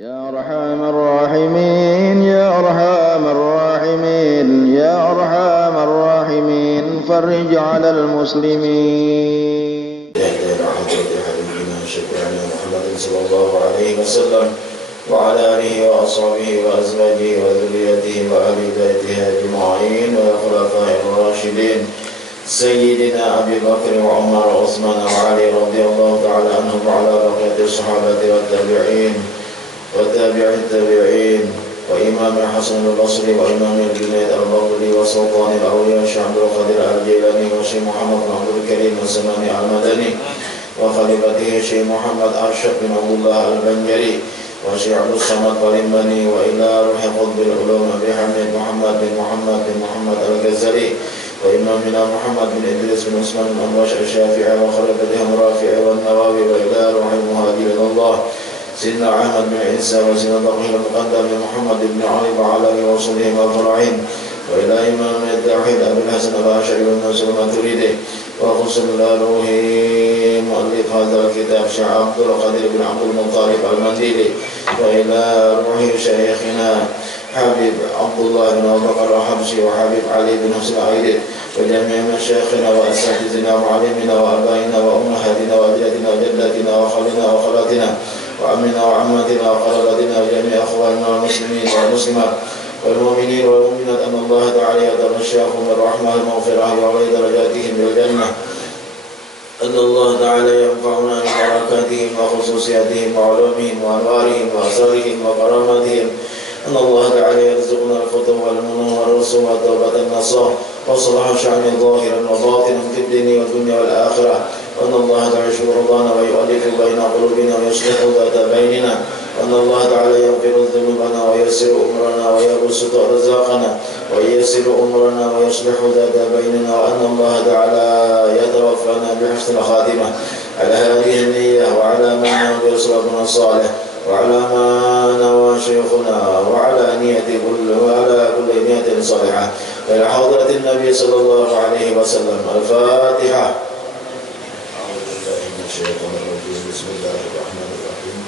يا أرحم الراحمين يا أرحم الراحمين يا أرحم الراحمين فرج على المسلمين. إلى حضرة حبيبنا شفيعنا محمد صلى الله عليه وسلم وعلى آله وأصحابه وأزواجه وذريته وأهل بيته أجمعين والخلفاء الراشدين سيدنا أبي بكر وعمر وعثمان وعلي رضي الله تعالى عنهم وعلى بقية الصحابة والتابعين وتابع التابعين وإمام الحسن البصري وإمام الجنيد البغلي وسلطان الأولياء الشيخ عبد القادر الجيلاني والشيخ محمد بن عبد الكريم الزماني المدني وخليفته الشيخ محمد أرشد بن عبد الله البنجري والشيخ عبد الصمد البني وإلى روح قطب العلوم أبي حميد محمد بن محمد الغزالي وإمامنا محمد بن إدريس بن عثمان بن أنواش الشافعي وخليفتهم رافع والنووي وإلى روح المهاجرين الله سيدنا أحمد بن عيسى وسيدنا الطاهر المقدم محمد بن علي وعلى وصولهم الفرعين وإلى إمام التوحيد أبي الحسن الأشعري والناصر الماتريدي وخصوصا إلى روح مؤلف هذا الكتاب شيخ عبد القادر بن عبد المطلب المنديلي وإلى روح شيخنا حبيب عبد الله بن أبي بكر الحبشي وحبيب علي بن حسين العيدي وجميع مشايخنا وأساتذتنا ومعلمنا وآبائنا وأمهاتنا وأجدادنا وجداتنا وخالنا وخالاتنا وعمنا وعماتنا وقرابتنا وجميع أخواننا المسلمين والمسلمات والمؤمنين والمؤمنات أن الله تعالى يتغشاهم بالرحمة المغفرة وعلي درجاتهم بالجنة أن الله تعالى ينفعنا ببركاتهم وخصوصياتهم وعلومهم وأنوارهم وأسرارهم وكراماتهم أن الله تعالى يرزقنا الفتوى والمنى والرسوم والتوبة النصوح وصلح شأن ظاهرا وباطنا في الدين والدنيا والآخرة وأن الله تعالى يشفي مرضانا ويؤلف بين قلوبنا ويصلح ذات بيننا وأن الله تعالى يغفر ذنوبنا وييسر أمرنا ويبسط رزاقنا وييسر أمرنا ويصلح ذات بيننا وأن الله تعالى يتوفانا بحسن الخاتمة على هذه النية وعلى ما نوى صلاتنا الصالح وعلى ما نوى شيخنا وعلى كل نية صالحة إلى حضرة النبي صلى الله عليه وسلم. الفاتحة. أعوذ بالله من الشيطان الرجيم. بسم الله الرحمن الرحيم.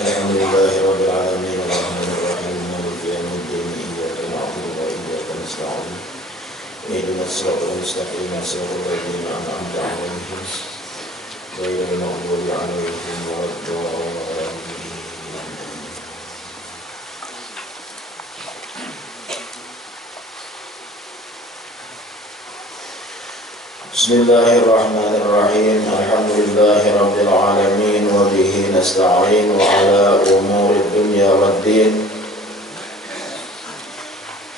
الحمد لله رب العالمين الرحمن الرحيم مالك يوم الدين إياك نعبد وإياك نستعين اهدنا الصراط المستقيم صراط الذين أنعمت عليهم غير المغضوب عليهم ولا الضالين. بسم الله الرحمن الرحيم. الحمد لله رب العالمين وبه نستعين وعلى أمور الدنيا والدين.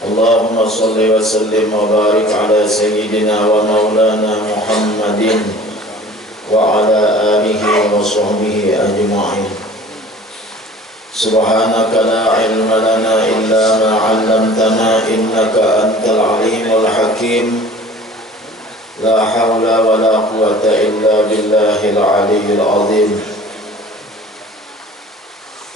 اللهم صل وسلم وبارك على سيدنا ومولانا محمد وعلى آله وصحبه أجمعين. سبحانك لا علم لنا إلا ما علمتنا إنك أنت العليم الحكيم. لا حول ولا قوة إلا بالله العلي العظيم.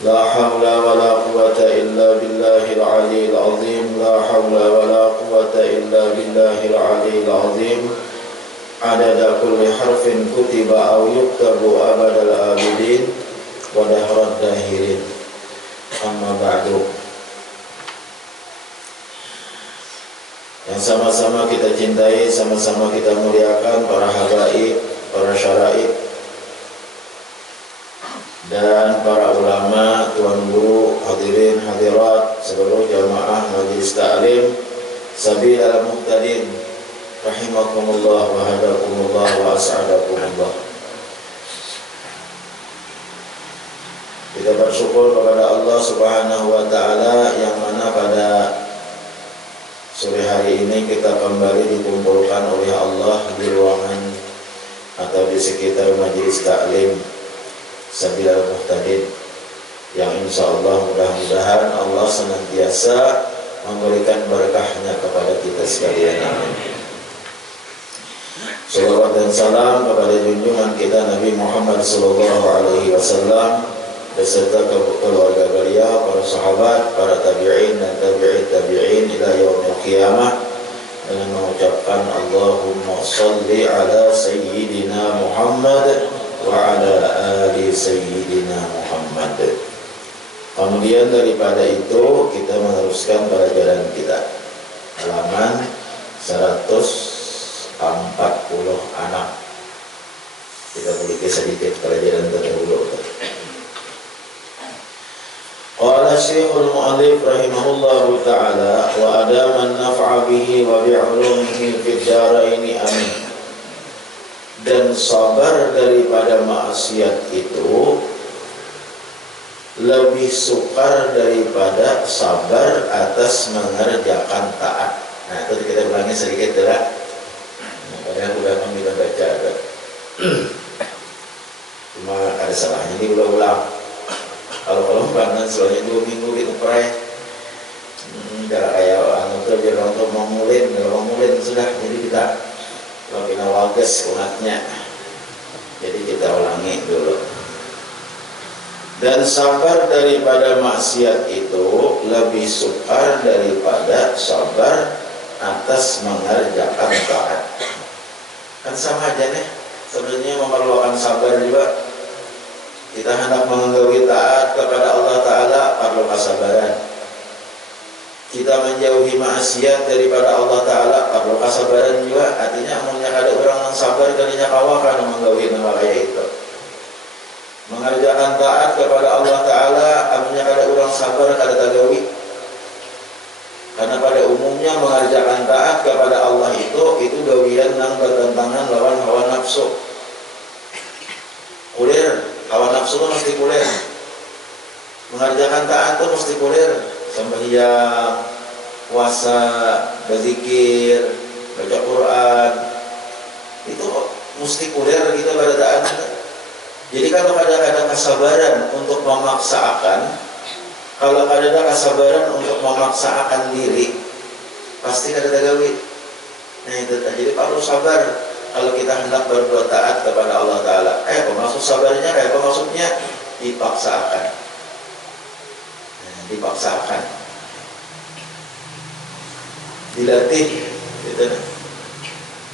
لا حول ولا قوة إلا بالله العلي العظيم. لا حول ولا قوة إلا بالله العلي العظيم. عدد كل حرف كتب أو يكتب أبد الآبدين ودهر الداهرين. أما بعد. Yang sama-sama kita cintai, sama-sama kita muliakan para habaib, para syaraib dan para ulama, tuan guru, hadirin, hadirat, seluruh jamaah majelis ta'lim Sabil al-Muqtadin rahimakumullah wa hadakumullah wa as'adakumullah. Kita bersyukur kepada Allah Subhanahu wa taala yang mana pada sore hari ini kita kembali dikumpulkan oleh Allah di ruangan atau di sekitar majelis taklim Sabil al-Muqtadin yang insya Allah mudah-mudahan Allah senantiasa memberikan berkahnya kepada kita sekalian. Amin. Salawat dan salam kepada junjungan kita Nabi Muhammad SAW beserta keluarga beliau, para sahabat, para tabi'in dan tabi'in ila yaumil qiyamah dengan mengucapkan Allahumma salli ala sayyidina Muhammad wa ala ali sayyidina Muhammad. Kemudian daripada itu kita meneruskan pelajaran kita halaman 146. Kita memiliki sedikit pelajaran terdahulu. Qala Syekhul Mu'allif rahimahullahu ta'ala wa adaman naf'a bihi wa bi'ulumihi fid daraini amin. Dan sabar daripada maksiat itu lebih sukar daripada sabar atas mengerjakan taat. Nah, itu kita ulangi sedikit lah. Padahal udah kita baca ada. Cuma ada salahnya ini ulang-ulang. Kalau bangun selama 2 minggu itu perai. Cara kayak anu tuh biar untuk memulin, kalau memulin sudah. Jadi kita kalau kita wages kunatnya. Jadi kita ulangi dulu. Dan sabar daripada maksiat itu lebih sukar daripada sabar atas mengerjakan taat. Kan sama aja nih, sebenarnya memerlukan sabar juga. Kita hendak menggawi taat kepada Allah Ta'ala perlu kesabaran. Kita menjauhi maksiat daripada Allah Ta'ala perlu kesabaran juga. Artinya amunnya ada orang yang sabar kalinya kawakan menggawi nama kaya itu. Mengerjakan taat kepada Allah Ta'ala amunnya ada orang sabar kada tagawi. Karena pada umumnya mengerjakan taat kepada Allah itu gawian yang bertentangan lawan hawa nafsu. Kulir, hawa nafsu itu mesti kulir. Mengerjakan taat itu mesti kulir. Sembahyang, puasa, berzikir, baca Quran, itu mesti kulir kita pada taat. Jadi kalau ada kesabaran untuk memaksakan, kalau ada kesabaran untuk memaksakan diri, pasti ada gawi. Nah itu jadi perlu sabar kalau kita hendak berbuat taat kepada Allah Ta'ala. Apa maksud sabarnya? Apa maksudnya? Dipaksakan. Dipaksakan. Dilatih. Gitu.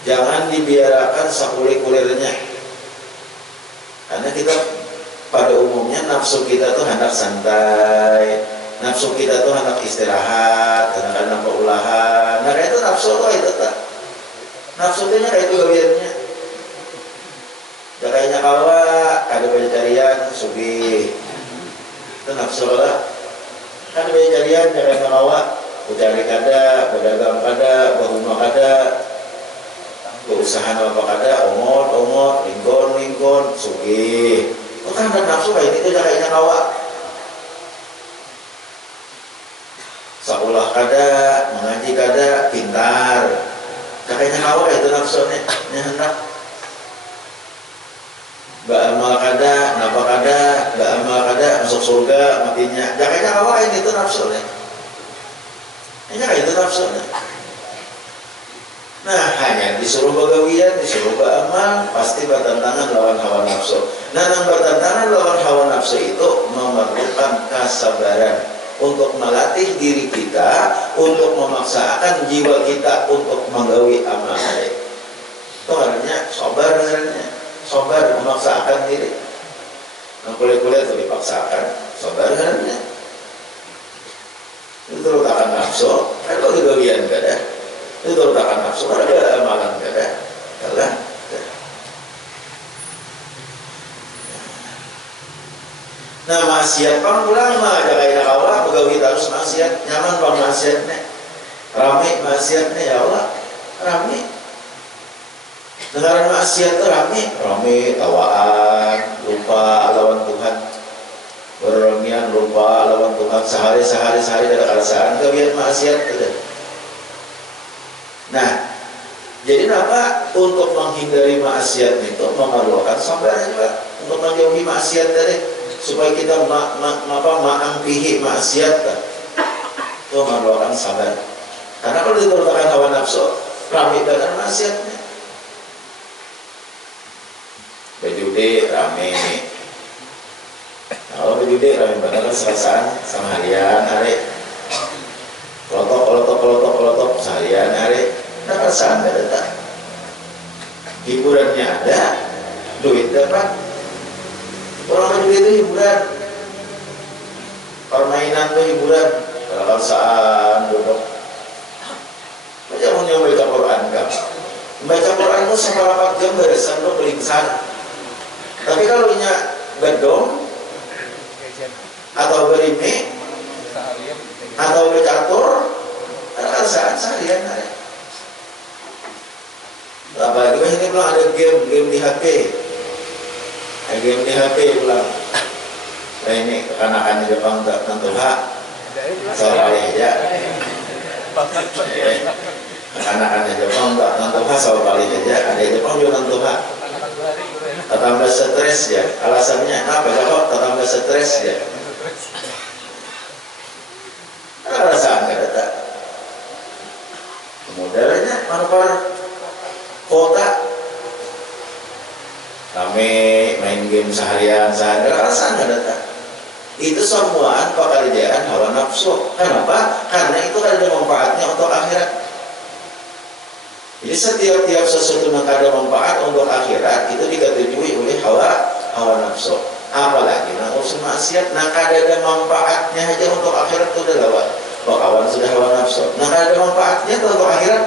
Jangan dibiarkan sakulir-kulirnya. Karena kita pada umumnya nafsu kita tuh hendak santai, nafsu kita tuh hendak istirahat, hendak peulahan. Nah itu nafsu tuh itu tak. Nafsu itu kayak itu gawiannya. Jakainya kawa ada pencarian sugi. Itu nafsu lah. Ada pencarian jakainya kawa, mencari kada, berdagang kada, berumah kada. Berusaha apa kada, omot, lingkon, sugih. Kok kan ada nafsu kayak itu kayaknya kawa. Sekolah kada, mengaji kada, pintar. Kayaknya kawa itu nafsunya, hendak. Beramal kada, napa kada, beramal kada, masuk surga matinya. Kayaknya kawa itu nafsunya. Ini kayak itu nafsunya. Nah hanya disuruh bagawian, disuruh beramal, pasti bertentangan lawan hawa nafsu. Nah yang bertentangan lawan hawa nafsu itu memerlukan kesabaran untuk melatih diri kita, untuk memaksakan jiwa kita untuk menggawi amal. Itu artinya sabar, sabar memaksakan diri. Nah kuliah-kuliah itu dipaksakan, sabar karena itu letakkan nafsu, kalau digawian gak ada. Itu letakkan nafsu, ada amalan gak ada. Kalah. Nah maksiat pang pulang mah ada kayak kawa begawi terus maksiat nyaman pang maksiatnya rame maksiatnya ya Allah rame dengaran maksiat itu rame tawaan lupa lawan Tuhan berremian lupa lawan Tuhan sehari ada kerasaan gawian maksiat itu. Nah jadi apa untuk menghindari maksiat itu memerlukan sabar juga untuk menjauhi maksiat tadi supaya kita ma'angkihi maksiat itu memerlukan sabar. Karena kalau diterutakan hawa nafsu rame dengan maksiatnya. Berjudi rame. Kalau berjudi rame banget serasaan sama harian hari. Kelotok seharian hari. Nah perasaan gak ada. Hiburannya ada, duit dapat. Orang berjudi itu hiburan. Kalau mainan tuh hiburan, kalasan duduk. Aja mau baca Quran kan? Baca Quran tuh sampai 4 jam beresan lo pelingsan. Tapi kalau nya gedong atau berime atau bercatur, ada saat seharian ada. Apalagi ini bilang ada game di HP. Game di HP bilang. Nah ini kekanakan di Jepang tak tentu hak. Soal kali aja. Kekanakan di Jepang tak tentu hak soal kali aja. Ada Jepang juga tentu hak. Tambah stres ya. Alasannya apa? Kok tambah stres ya? Perasaan nggak ada. Modalnya manfaat kota. Kami main game seharian, perasaan nggak ada. Itu semuaan pekerjaan hawa nafsu. Kenapa? Karena itu ada manfaatnya untuk akhirat. Jadi setiap sesuatu yang ada manfaat untuk akhirat itu diketujui oleh hawa nafsu. Apalagi urusan maksiat, ada manfaatnya aja untuk akhirat itu udah lewat. Kawan sudah hawa nafsu. Ada manfaatnya untuk akhirat.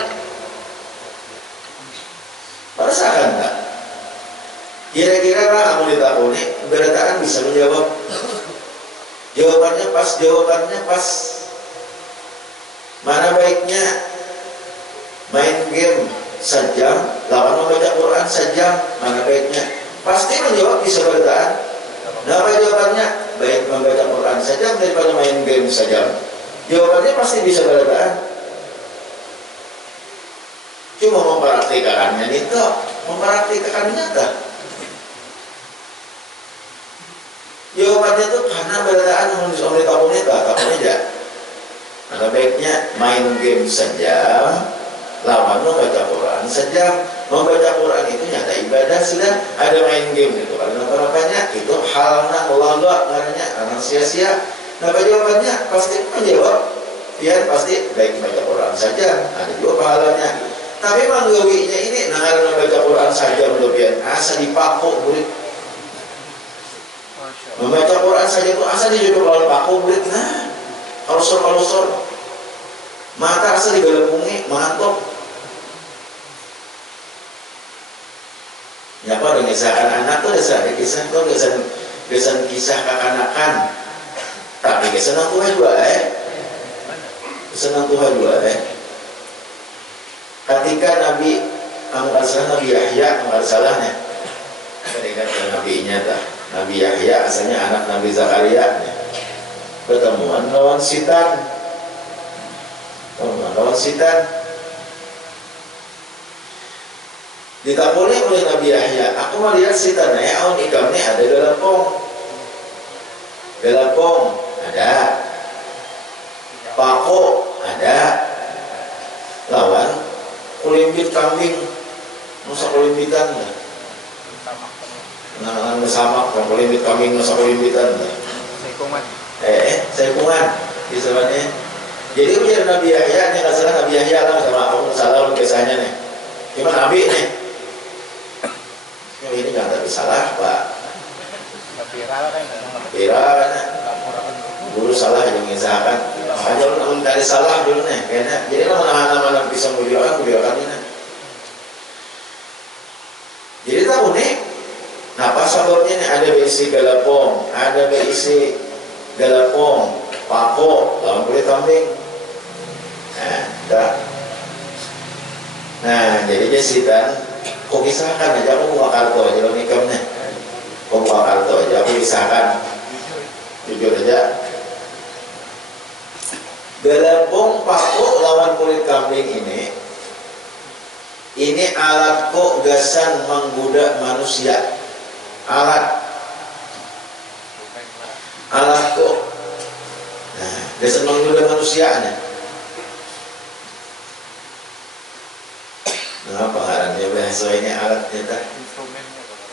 Merasakan tak? Kira-kira kamu ditakuni, berataan bisa menjawab. Jawabannya pas. Mana baiknya main game sejam, lawan membaca Quran sejam, mana baiknya? Pasti menjawab bisa berataan. Apa jawabannya? Baik membaca Quran sejam daripada main game sejam. Jawabannya pasti bisa berataan. Cuma mempraktikkannya itu, mempraktikkannya nyata. Jawabannya itu karena berataan menulis oleh tahun aja. Maka baiknya main game sejam, lawan membaca Quran sejam. Membaca Quran itu nyata ibadah, sudah ada main game itu. Karena apa-apanya itu halna Allah karena karena sia-sia. Nah jawabannya pasti menjawab, ya pasti baik membaca Quran saja, ada juga pahalanya. Tapi manggawinya ini membaca Quran saja melebihan asa dipaku murid. Membaca Quran saja itu asa dijuduk oleh paku murid. Nah, kalsor mata asa digelepungi, mengantuk. Ya apa dengan anak tuh dasar kisah tuh kisah kekanakan. Tapi kesenang Tuhan juga kesenang Tuhan juga ketika Nabi Nabi Yahya salahnya ketika Nabi-nya Nabi Yahya asalnya anak Nabi Zakaria pertemuan lawan setan ditakuni oleh Nabi Yahya, aku melihat setan aun ikamnya ada gelapong ada, pako ada, lawan kulimbit kambing, masa kulimbitan lah, nang bersama kulimbit kambing masa kulimbitan lah, saikungan, istilahnya. Jadi ujar Nabi Yahya, ini nggak salah Nabi Yahya lah sama aku salah kisahnya nih, gimana Nabi nih? Ini nggak ada salah Pak. Viral kan? Dulu salah yang mengisahkan. Hanya lu dari salah dulu nih, kayaknya. Jadi lo menahan bisa muliakan ini. Jadi tahu nih, apa sebabnya nih ada berisi galapong, pako, lawan kulit kambing. Nah, jadi setan, kok kisahkan aja aku buka kartu aja lo nikamnya. Kok buka kartu aja aku kisahkan. Jujur aja. Galapong, pako, lawan kulit kambing ini alat kok gasan menggoda manusia. Alat kok gasan menggoda manusia nih. Nah, pengarannya bahasa ini alat kita.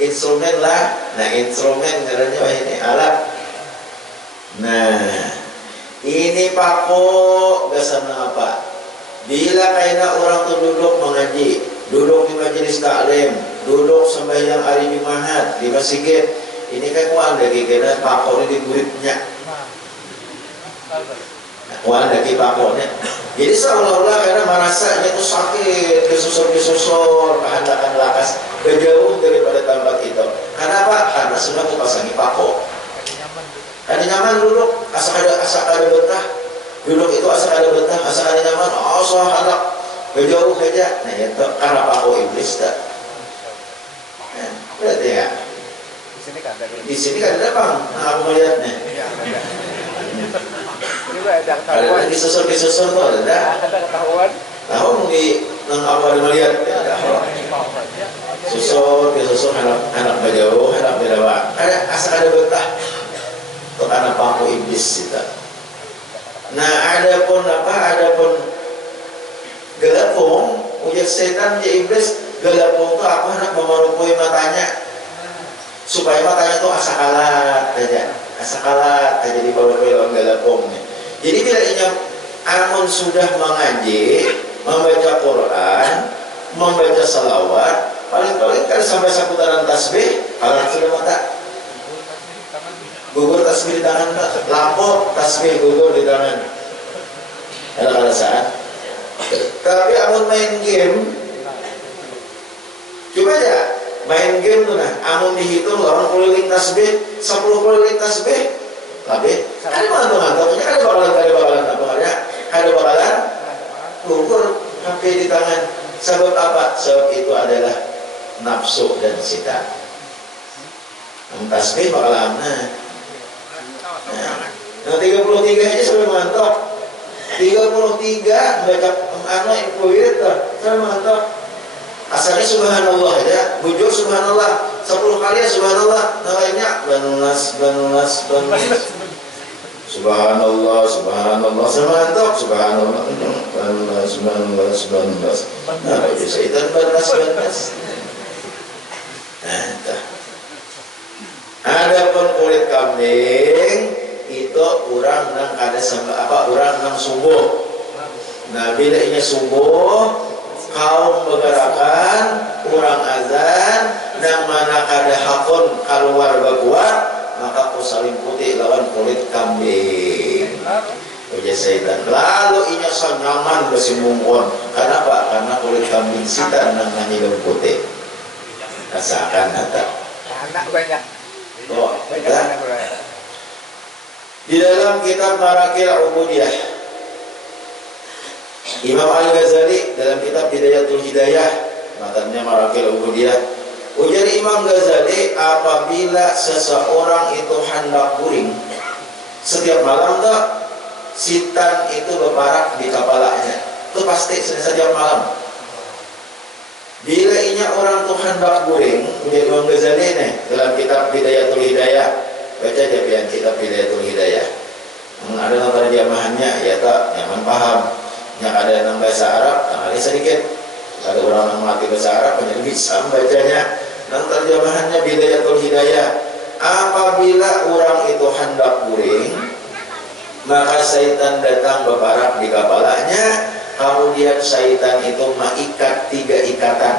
Instrumen lah. Nah, instrumen karena ini alat. Nah, ini pako gasan apa? Bila kaina orang tuh duduk mengaji, duduk di majelis taklim, duduk sembahyang hari Jumat di masjid, ini kan ada kira pako ini di muridnya. Wala kipakone. Jadi seolah-olah karena merasanya itu sakit, kesusur-kesusur, kehandakan lakas, kejauh daripada tempat itu. Karena apa? Karena sudah kupasangi pako. Ada nyaman duduk, asa ada betah. Duduk itu asa ada betah, asa ada nyaman. Oh, soal anak kejauh aja. Nah itu karena pako iblis tak. Berarti ya. Di sini kan ada bang. Nah, aku melihatnya. Ada lagi susur-susur tuh ada ketahuan. Tahu di nang apa melihat ada susur anak berjauh anak berdawa ada asal ada betah untuk anak pangku iblis kita. Nah ada pun gelapung ujar setan dia iblis gelapung itu apa anak memerukui matanya supaya matanya tuh asakalat aja di bawah gelapungnya. Jadi bila ini amun sudah mengaji, membaca Quran, membaca salawat, paling-paling kan sampai seputaran tasbih, kalau sudah mata gugur tasbih di tangan, lapor tasbih gugur di tangan. Ada saat. Tapi amun main game, coba aja main game tuh nah, amun dihitung 80 keliling tasbih, 10 keliling tasbih. Tapi ada mantu-mantunya ada bakalan gugur HP di tangan. Sebab apa? Sebab itu adalah nafsu dan sita. Tasbih bakalan nah 33 aja sampai mantap. 33 baca yang kulit sampai mantap. Asalnya subhanallah aja, bujur subhanallah 10 kali ya subhanallah, lainnya banas subhanallah semantap subhanallah banas nah itu syaitan banas nah ada pun kulit kambing itu orang nang ada orang nang subuh. Nah bila ini subuh kaum bergerakan kurang azan dan mana ada hakun keluar berkuat maka ku saling putih lawan kulit kambing ujar setan lalu inya sanyaman bersimungkon. Kenapa? Karena kulit kambing sitan nang nganyilang putih rasakan nata anak banyak di dalam kitab Marakil Ubudiyah Imam Al-Ghazali dalam kitab Bidayatul Hidayah matanya Marakil Ubudiyah ujar Imam Ghazali apabila seseorang itu hendak guring setiap malam tak sitan itu berparak di kepalanya itu pasti setiap malam. Bila inya orang tuh hendak guring ujar Imam Ghazali nih dalam kitab Bidayatul Hidayah baca jabian kitab Bidayatul Hidayah ada nota terjemahannya ya tak nyaman paham. Yang ada yang bahasa Arab, ada sedikit. Ada orang yang mengerti bahasa Arab, menjadi bisa membacanya. Dan terjemahannya Bidayatul Hidayah. Apabila orang itu hendak guring, maka syaitan datang berparak di kepalanya. Kemudian syaitan itu mengikat 3 ikatan.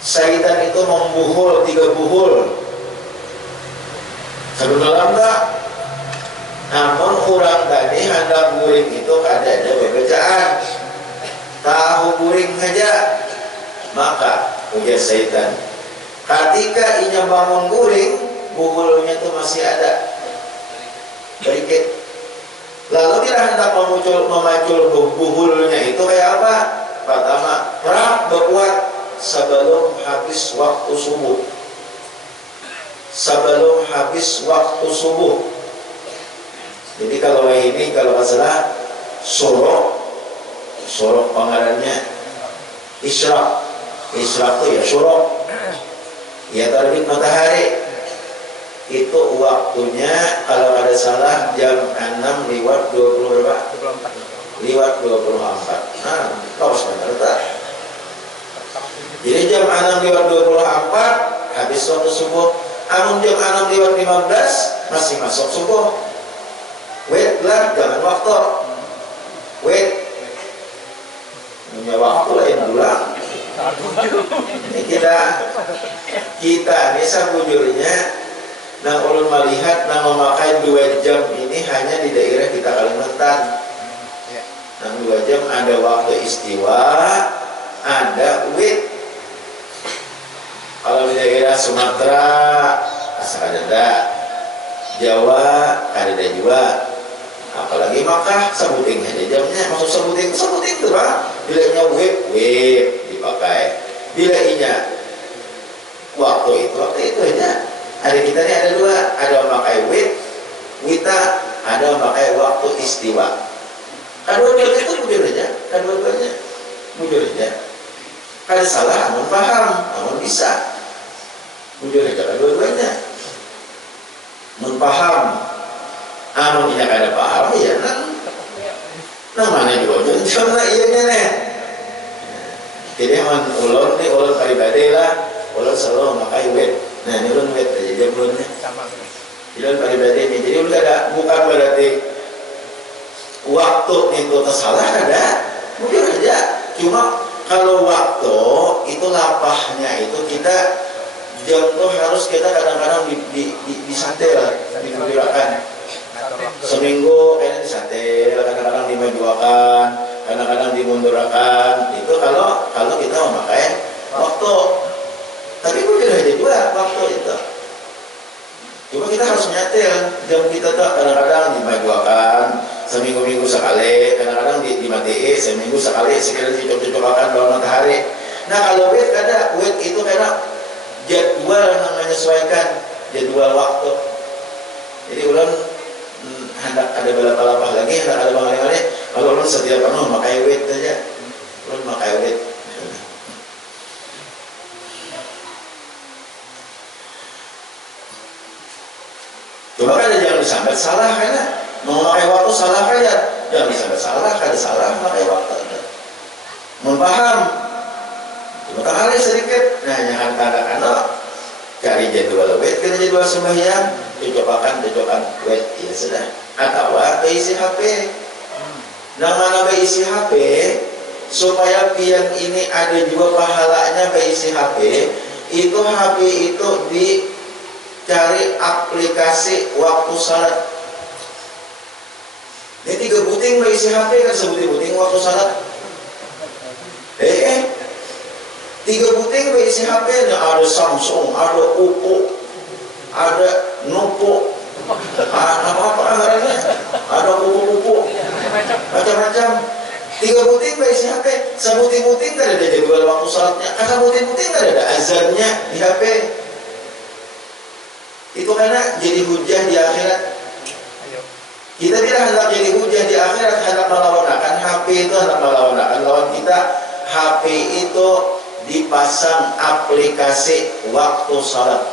Syaitan itu membuhul 3 buhul. Sebelum tak? Namun orang tadi hendak guring itu ada bacaan tahu guring saja maka ujar syaitan ketika inya bangun guring buhulnya itu masih ada sedikit lalu bila hendak memacul buhulnya itu kayak apa? Pertama perak berkuat sebelum habis waktu subuh. Jadi kalau ini kalau masalah sorok panggalannya isyraq itu ya sorok ya terbit matahari itu waktunya kalau ada salah jam 6 lewat 20 berapa? 24 nah kau sebentar tak jadi jam 6 lewat 24 habis waktu subuh amun jam 6 lewat 15 masih masuk subuh. Wait lah, jangan waktu. Wait. Punya waktu lain pulang. Ini kita ini sabujurnya Nah, ulun melihat memakai 2 jam ini hanya di daerah kita Kalimantan. Nah, 2 jam ada waktu istiwa, ada wit. Kalau di daerah Sumatera, asal ada Jawa, ada juga. Apalagi Makkah, sebuting aja jamnya. Maksud sebuting tuh Pak. Bilanya wit dipakai. Bilainya waktu itu aja. Ada kita ini ada 2, ada memakai wita, ada memakai waktu istiwa. Kedua-duanya itu mujur aja. Ada salah, amun paham, amun bisa. Mujur aja kedua-duanya. Mun paham, amun tidak ada paham ya namanya juga jangan iya nih. Jadi amun ulun pribadi lah, ulun selalu memakai wit. Nah, ini ulun wet aja jam ulunnya. Ulun pribadi ini. Jadi ulun ada, bukan berarti waktu itu tersalah ada. Mungkin aja. Cuma kalau waktu itu lapahnya itu kita jam tuh harus kita kadang-kadang disantel, diberikan. Seminggu kayaknya disantel, kadang-kadang dimajuakan, kadang-kadang dimundurkan. Itu kalau kita memakai waktu. Tapi mungkin aja juga waktu itu. Cuma kita harus nyetel jam kita tuh kadang-kadang dimajuakan seminggu-minggu sekali, kadang-kadang dimatiin seminggu sekali, sekali dicocok-cocokkan dalam matahari. Nah, kalau wait itu karena jadwal yang menyesuaikan jadwal waktu. Jadi ulang hendak ada balap-balap lagi, hendak ada bangali-bangali. Kalau ulang setiap pakai wait saja, ulang pakai wait. Cuma kan jangan disambat salah karena memakai waktu salah kayak jangan disambat salah, kada salah memakai waktu. Memaham. Cuma kali sedikit, nah jangan anak-anak cari jadwal wet, kena jadwal sembahyang, cocokan wet, ya sudah. Atau isi HP. Nah, mana isi HP supaya pian ini ada juga pahalanya isi HP. Itu HP itu cari aplikasi waktu salat. Ini 3 buting isi HP kan sebuting waktu salat. 3 buting isi HP, ada Samsung, ada Oppo, ada Nopo, apa anggarannya, ada Oppo, macam-macam. 3 buting isi HP, sebuting-buting kan ada jadwal waktu salatnya, karena buting-buting kan ada azannya di HP. Itu karena jadi hujah di akhirat. Kita tidak hendak jadi hujah di akhirat, hendak melawan HP itu, hendak melawan lawan kita. HP itu dipasang aplikasi waktu salat.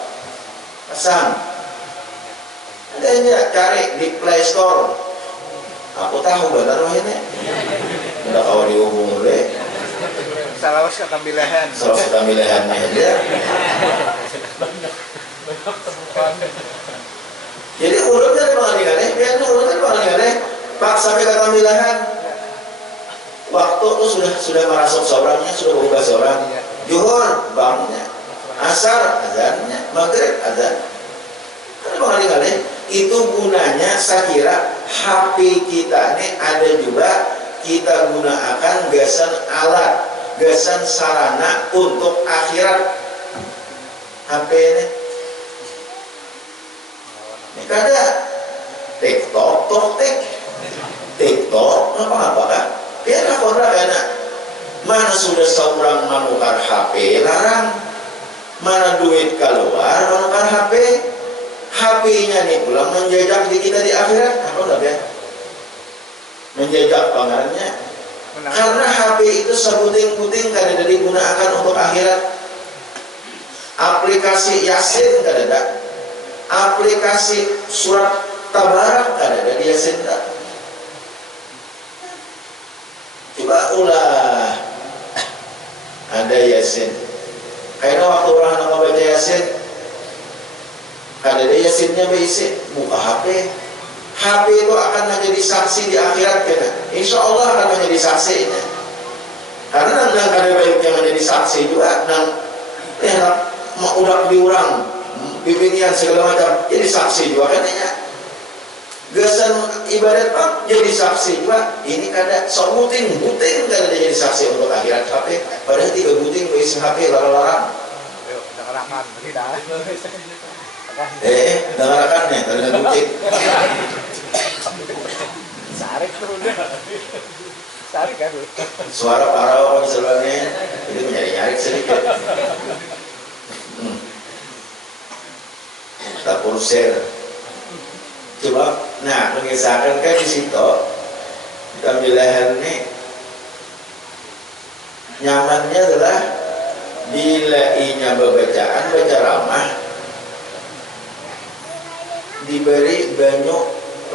Pasang. Adanya cari di Play Store. Aku tahu benar ini. Udah kau dihubung deh. Salawas ketambilahan. Salawas ketambilahannya aja. Jadi urut dari pengalihannya, biarnya urut dari pengalihannya, Pak sampai ke tambilahan. Waktu itu sudah merasuk seorangnya, sudah berubah seorang. Zuhur bangunnya, asar azannya, maghrib azan. Karena pengalihannya itu gunanya saya kira HP kita ini ada juga kita gunakan gasan alat, gasan sarana untuk akhirat. HP ini. Kada TikTok, apa kan? Biar orang enak. Mana sudah seorang manukar HP larang, mana duit keluar manukar HP, HP-nya nih pulang menjejak di kita di akhirat, apa enggak ya? Menjejak pangarannya. Karena HP itu sebuting-buting kada digunakan untuk akhirat. Aplikasi Yasin kada ada. Aplikasi surat Tabarak ada di Yasin tak? Coba ulah ada Yasin. Karena waktu orang nak baca Yasin, ada Yasinnya berisi buka HP. HP itu akan menjadi saksi di akhirat kena. Insya Allah akan menjadi saksinya. Karena nang kada baiknya menjadi saksi juga nang udah diurang bimbingan segala macam, jadi saksi juga katanya. Gasan ibadat Pak jadi saksi juga. Ini kada sok buting kada jadi saksi untuk akhirat HP. Padahal 3 buting isi HP larang-larang. Dengarkan, tidak. Dengarkannya karena buting. Sarik tuh udah. Sarik kan? Suara parau misalnya itu nyari-nyari sedikit. Tak kurser. Coba, nah mengisahkan kan di situ tampilan ini nyamannya adalah bila inya bacaan baca ramah diberi banyak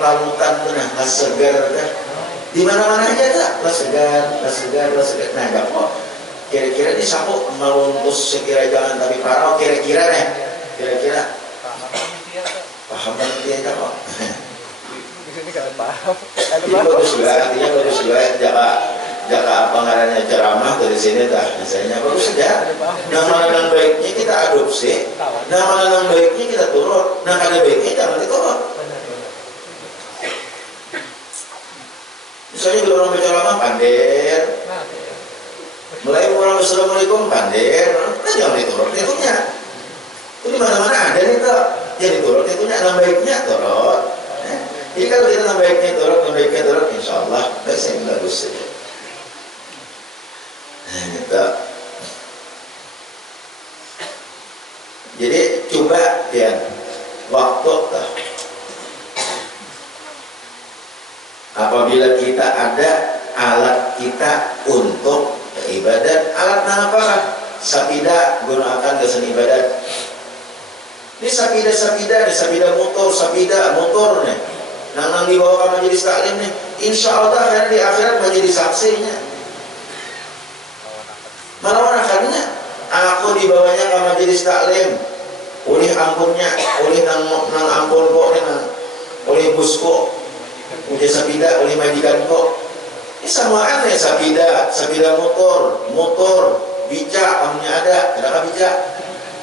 larutan tenang lah segar dah di mana-mana aja dah lah segar. Nah kok kira-kira ini sapu meluntus sekira jangan tapi parau kira-kira paham kan dia kok? Di sini kan paham. Bagus juga, artinya bagus juga. Jaka apa ngarannya ceramah dari sini dah, misalnya bagus saja. Nama baiknya kita adopsi, nama baiknya kita turut. Nah kada baiknya jangan diturut. Misalnya bila orang berceramah pandir, mulai orang assalamualaikum pandir, nah jangan diturut itunya. Itu di mana-mana ada nih tuh. Jadi turut itu nama baiknya turut. Jadi kalau kita nama baiknya turut, insya Allah bagus saja. Nah, gitu. Jadi coba ya waktu tuh. Apabila kita ada alat kita untuk ibadat, alat apa? Sapida gunakan kesan ibadat. Ini sapida motor nih. Nang dibawa ke majelis taklim nih. Insya Allah kan di akhirat menjadi saksinya. Malawan akhirnya aku dibawanya ke majelis taklim. Oleh ampunnya, oleh nang ampun kok, oleh busko, oleh sapida, oleh majikan kok. Ini samaan ya sapida motor, bijak, kamunya ada, kenapa bijak?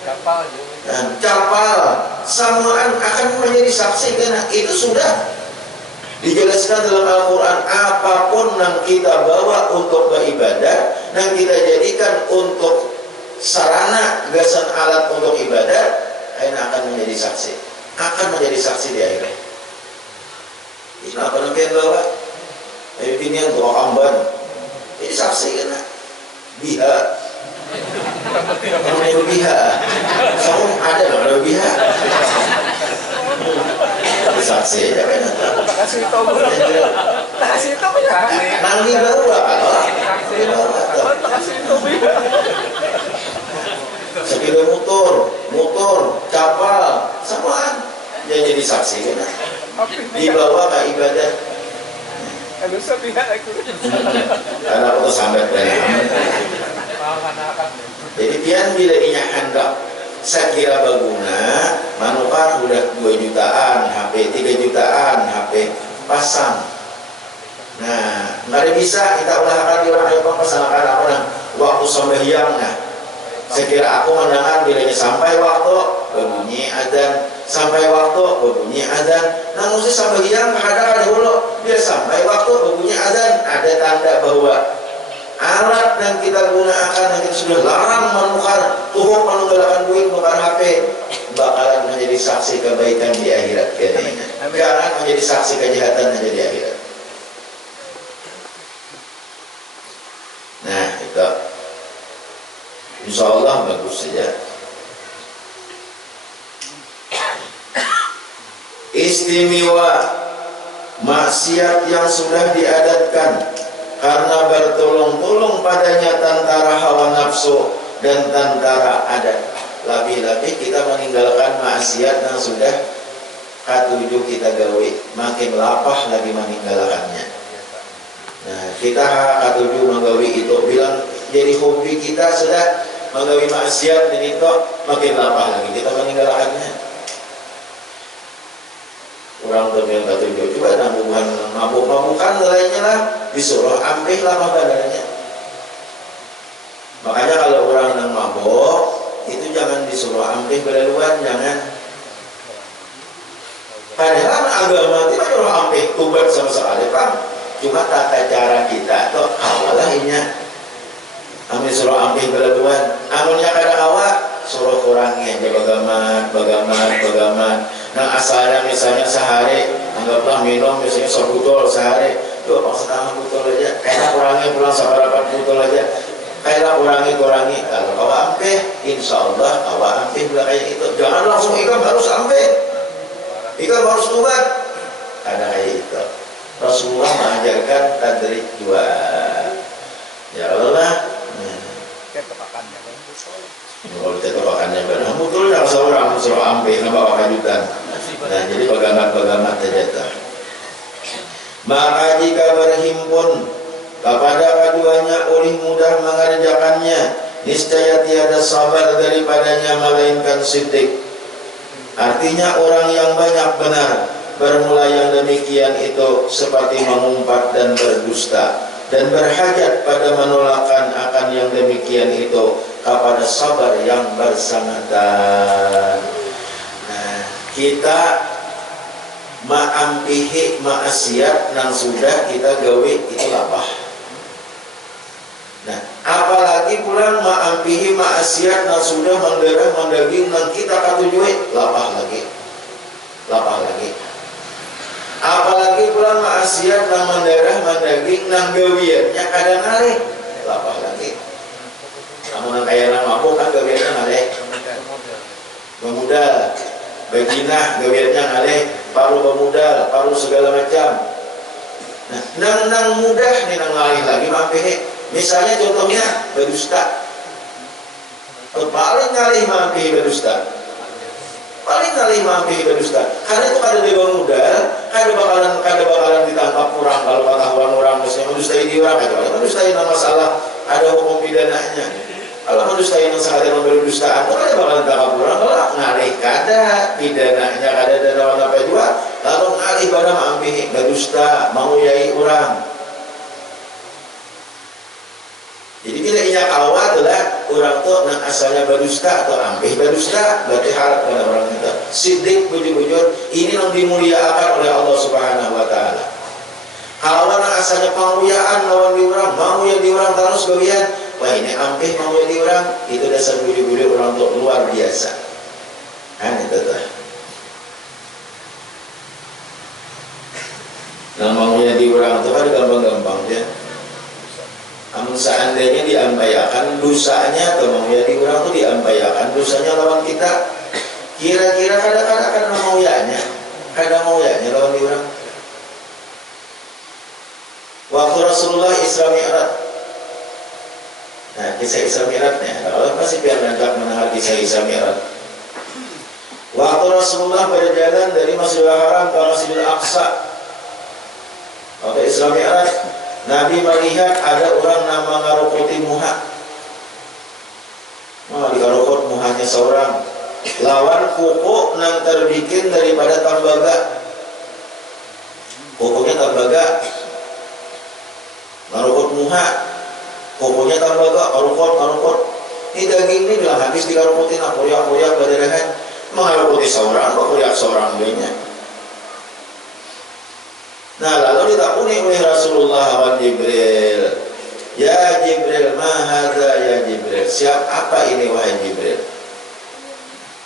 Kapal juga. Dan capal samaan akan menjadi saksi karena itu sudah dijelaskan dalam Al-Quran. Apapun yang kita bawa untuk beribadah, yang kita jadikan untuk sarana gasan alat untuk ibadah, akan menjadi saksi di akhirat. Ini apa yang kita bawa? Ini yang doa amban, ini saksi karena biha. Namanya biha, saum ada namanya biha. Saksi aja kan? Kasih tahu ya. Nanti bawa kalau Kasih tahu ya. sepeda motor, kapal, samaan dia jadi saksi kan? Dibawa ke ibadah. Kalau sepihak aku. Karena aku sampai dari. Jadi pian bila inya hendak saya kira baguna manukar udah 2 jutaan HP, 3 jutaan HP pasang. Nah, nggak bisa kita ulah akan pasangkan aku nah waktu sembahyang. Nah, saya kira aku mendengar bilanya sampai waktu berbunyi adzan, sampai waktu berbunyi adzan. Nah, mesti sembahyang ada dulu biar sampai waktu berbunyi adzan ada tanda bahwa alat yang kita gunakan yang kita sudah larang menukar tuhuk menunggalkan duit menukar HP bakalan menjadi saksi kebaikan di akhirat kalian. Jangan menjadi saksi kejahatan yang di akhirat. Nah itu insya Allah bagus saja. Istimewa maksiat yang sudah diadatkan karena bertolong-tolong padanya tantara hawa nafsu dan tantara adat. Lebih-lebih kita meninggalkan maksiat yang sudah katujuh kita gawe, makin lapah lagi meninggalkannya. Nah, kita katujuh menggawe itu bilang jadi hobi kita sudah menggawe maksiat dan itu makin lapah lagi kita meninggalkannya. Orang terbilang katujuh juga nanggungan mabuk-mabukan lainnya lah disuruh ambil lama badannya. Makanya kalau orang yang mabuk itu itu jangan disuruh ambil belaluan, jangan. Padahal agama itu nyuruh ambil tubat sama sekali, Pak. Cuma tata cara kita tuh awalnya ambil suruh ambil belaluan. Amunnya kadang awak suruh kurangi aja bagaman. Nah asalnya misalnya sehari, anggaplah minum misalnya 1 botol sehari, tuh setengah botol aja. Kayak kurangi pulang 8 botol aja. Kayak kurangi. Kalau awak ambil, insya Allah awak ambil lah kayak itu. Jangan langsung ikam harus ambil. Ikam harus tubat. Ada kayak itu. Rasulullah mengajarkan tadrij 2. Ya Allah. Kalau kita tebakannya benar, betul tak seorang suruh ambil nama bawa kajutan. Nah jadi bagamat saja. Maka jika berhimpun kepada keduanya oleh mudah mengerjakannya, niscaya tiada sabar daripadanya melainkan siddiq. Artinya orang yang banyak benar, bermula yang demikian itu seperti mengumpat dan berdusta, dan berhajat pada menolakkan akan yang demikian itu kepada sabar yang bersangatan. Nah, kita ma'ampihi ma'asiat nang sudah kita gawe itu lapah. Nah, apalagi pulang ma'ampihi ma'asiat nang sudah menggerah mendaging nang kita katujui lapah lagi. Apalagi pulang ma'asiat nang mendarah mendaging nang gawiannya kadang ngalih lapah lagi. Namun kaya nang mabuk kan gawiannya ngalih memudal, beginah gawiannya ngalih, paru pemudal, paru segala macam. Nah, nang mudah nih nang ngalih lagi mampih. Misalnya contohnya berdusta. Paling ngalih mampih berdusta. Karena itu kada dewa modal, kada bakalan ditangkap orang kalau ketahuan orang mesti mendustai di orang itu. Mendustai nama masalah ada hukum pidananya. Kalau mendustai yang sekadar memberi dustaan, kada bakalan ditangkap orang. Kalau ngalih kada pidananya kada ada lawan apa juga. Lalu ngalih pada mampih berdusta, menguyai orang. Jadi bila inya awal adalah orang tu nak asalnya berdusta atau ambil berdusta, berarti harap pada orang kita siddiq bujur-bujur ini yang dimuliakan oleh Allah Subhanahu Wa Taala. Kalau nak asalnya penguyaan lawan di orang, mau yang di orang terus bagian, wah ini ambil mau yang di orang, itu dasar bujur-bujur orang tu luar biasa. Kan itu tu. Nah mau yang di orang tu kan gampang-gampang dia. Namun seandainya diampayakan dosanya atau menguyangi orang itu diampayakan dosanya lawan kita, kira-kira kadang-kadang mau yanya lawan di orang. Waktu Rasulullah Isra Mi'raj, nah kisah Isra Mi'rajnya, kalau pasti biar nanti mendengar kisah Isra Mi'raj. Waktu Rasulullah berjalan dari Masjidil Haram ke Masjidil Aqsa, waktu Isra Mi'raj, Nabi melihat ada orang nama ngarukuti muha. Dikarukut muhanya seorang lawan kuku yang terbikin daripada tembaga. Kukunya tembaga, ngarukut muha, kukunya tembaga, karukut. Ini daging ini bilang habis dikarukutin, akuyak badarahan. Mengarukuti seorang, akuyak seorang lainnya. Nah lalu ditakuni oleh Rasulullah wa Jibril. Ya Jibril, ma hadza ya Jibril. Apa ini wahai Jibril?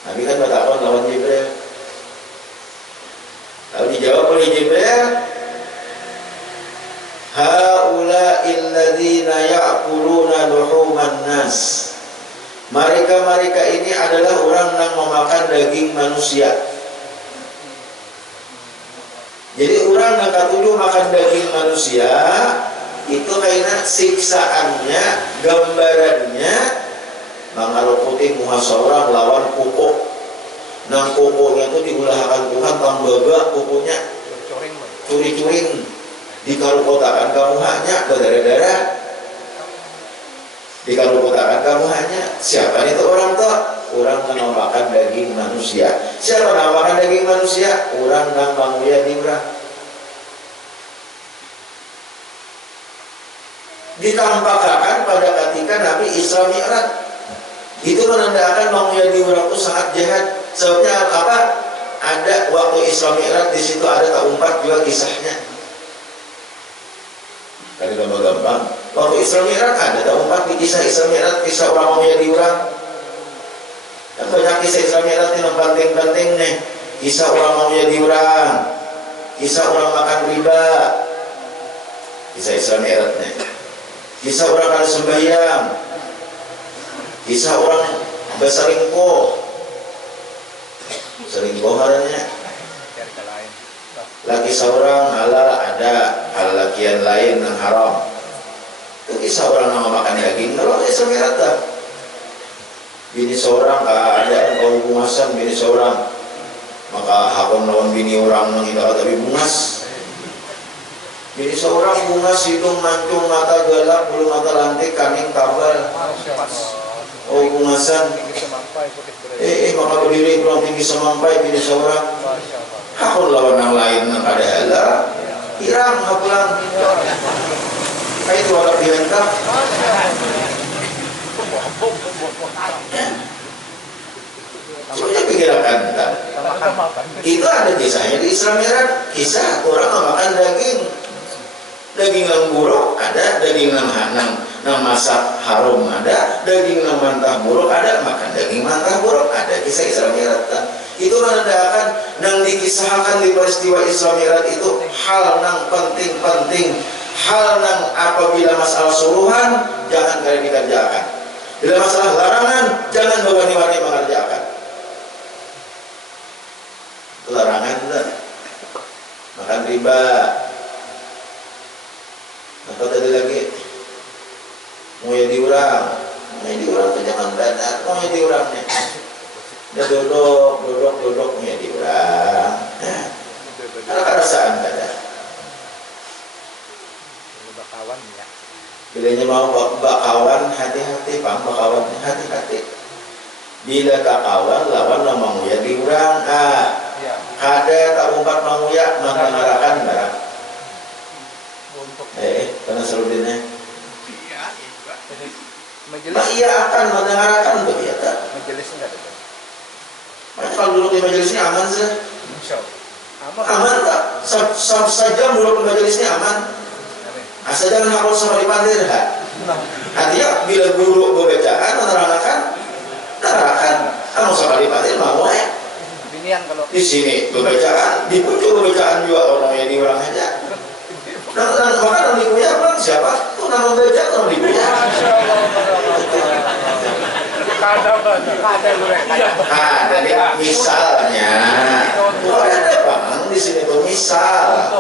Nabi kan bertakon lawan Jibril. Lalu dijawab oleh Jibril, haula'il ladzina ya'kuluna luhuman nas. Mereka ini adalah orang yang memakan daging manusia. Jadi orang yang ketujuh makan daging manusia itu karena siksaannya, gambarannya mengarukuti muha seorang lawan kuku. Nang kukunya itu diulahkan Tuhan tambaga kukunya curi-curing dikarukotakan kamu hanya berdarah-darah, dikarukotakan kamu hanya. Siapa itu orang tuh? Orang yang makan daging manusia. Siapa yang makan daging manusia? Orang yang menguya di orang. Ditampakkan pada ketika Nabi Isra Mi'raj. Itu menandakan menghujati orang itu sangat jahat. Sebabnya apa? Ada waktu Isra Mi'raj di situ ada tak umpat juga kisahnya. Kan gampang-gampang. Waktu Isra Mi'raj ada tak umpat di kisah Isra Mi'raj, kisah orang menghujati orang. Dan banyak kisah Isra Mi'raj yang penting-penting nih. Kisah orang menghujati orang, kisah orang makan riba, kisah Isra Mi'raj nih. Kisah orang kada sembahyang, kisah orang berselingkuh. Selingkuh haranya laki seorang halal, ada hal lakian lain yang haram. Itu kisah orang yang makan daging. Kalau Isra Mi'raj tak bini seorang keadaan kau bungasan bini seorang, maka hakon lawan bini orang menghidap tapi bungas. Bini seorang bungas, hidung mancung, mata galak, bulu mata lantik, kaning tabal. Oh bungasan. Maka berdiri kurang tinggi semampai bini seorang. Hakon lawan yang lain yang ada hala irang hapulang. Itu ada dihentap. Sebenarnya pikiran kan. Itu ada kisahnya di Isra Mi'raj. Kisah orang makan daging yang buruk ada, daging yang masak harum ada, daging yang mantah buruk ada, makan daging mantah buruk ada. Kisah Isra Mi'raj itu menandakan yang dikisahkan di peristiwa Isra Mi'raj itu hal yang penting-penting, hal yang apabila masalah suruhan jangan kalian dikerjakan, bila masalah larangan jangan berani-wani mengerjakan. Larangan makan riba. Apa tadi lagi? Mau jadi orang itu jangan benar, mau jadi orangnya. Dia duduk mau jadi orang. Kalau perasaan ada. Bakawan ya. Bilanya mau bakawan hati-hati, Bang, bakawannya hati-hati. Bila kawan lawan mau jadi orang, ada tak umpat mau ya mengarahkan barang. Karena seludinnya. Majelis ia akan mendengarkan begitu. Majelis enggak ada. Macam kalau duduk di majelisnya aman sih. Aman tak? Saja duduk di majelisnya aman. Asal jangan harus sama di pandir tak? Artinya bila guru berbacaan menerangkan, kamu sama di pandir mau ya? Di sini berbacaan, di pucuk berbacaan juga orang yang di orang aja. Maka orang dikuya bang siapa? Tuh nama baca orang dikuya. Jadi misalnya, ada bang di sini tuh misal.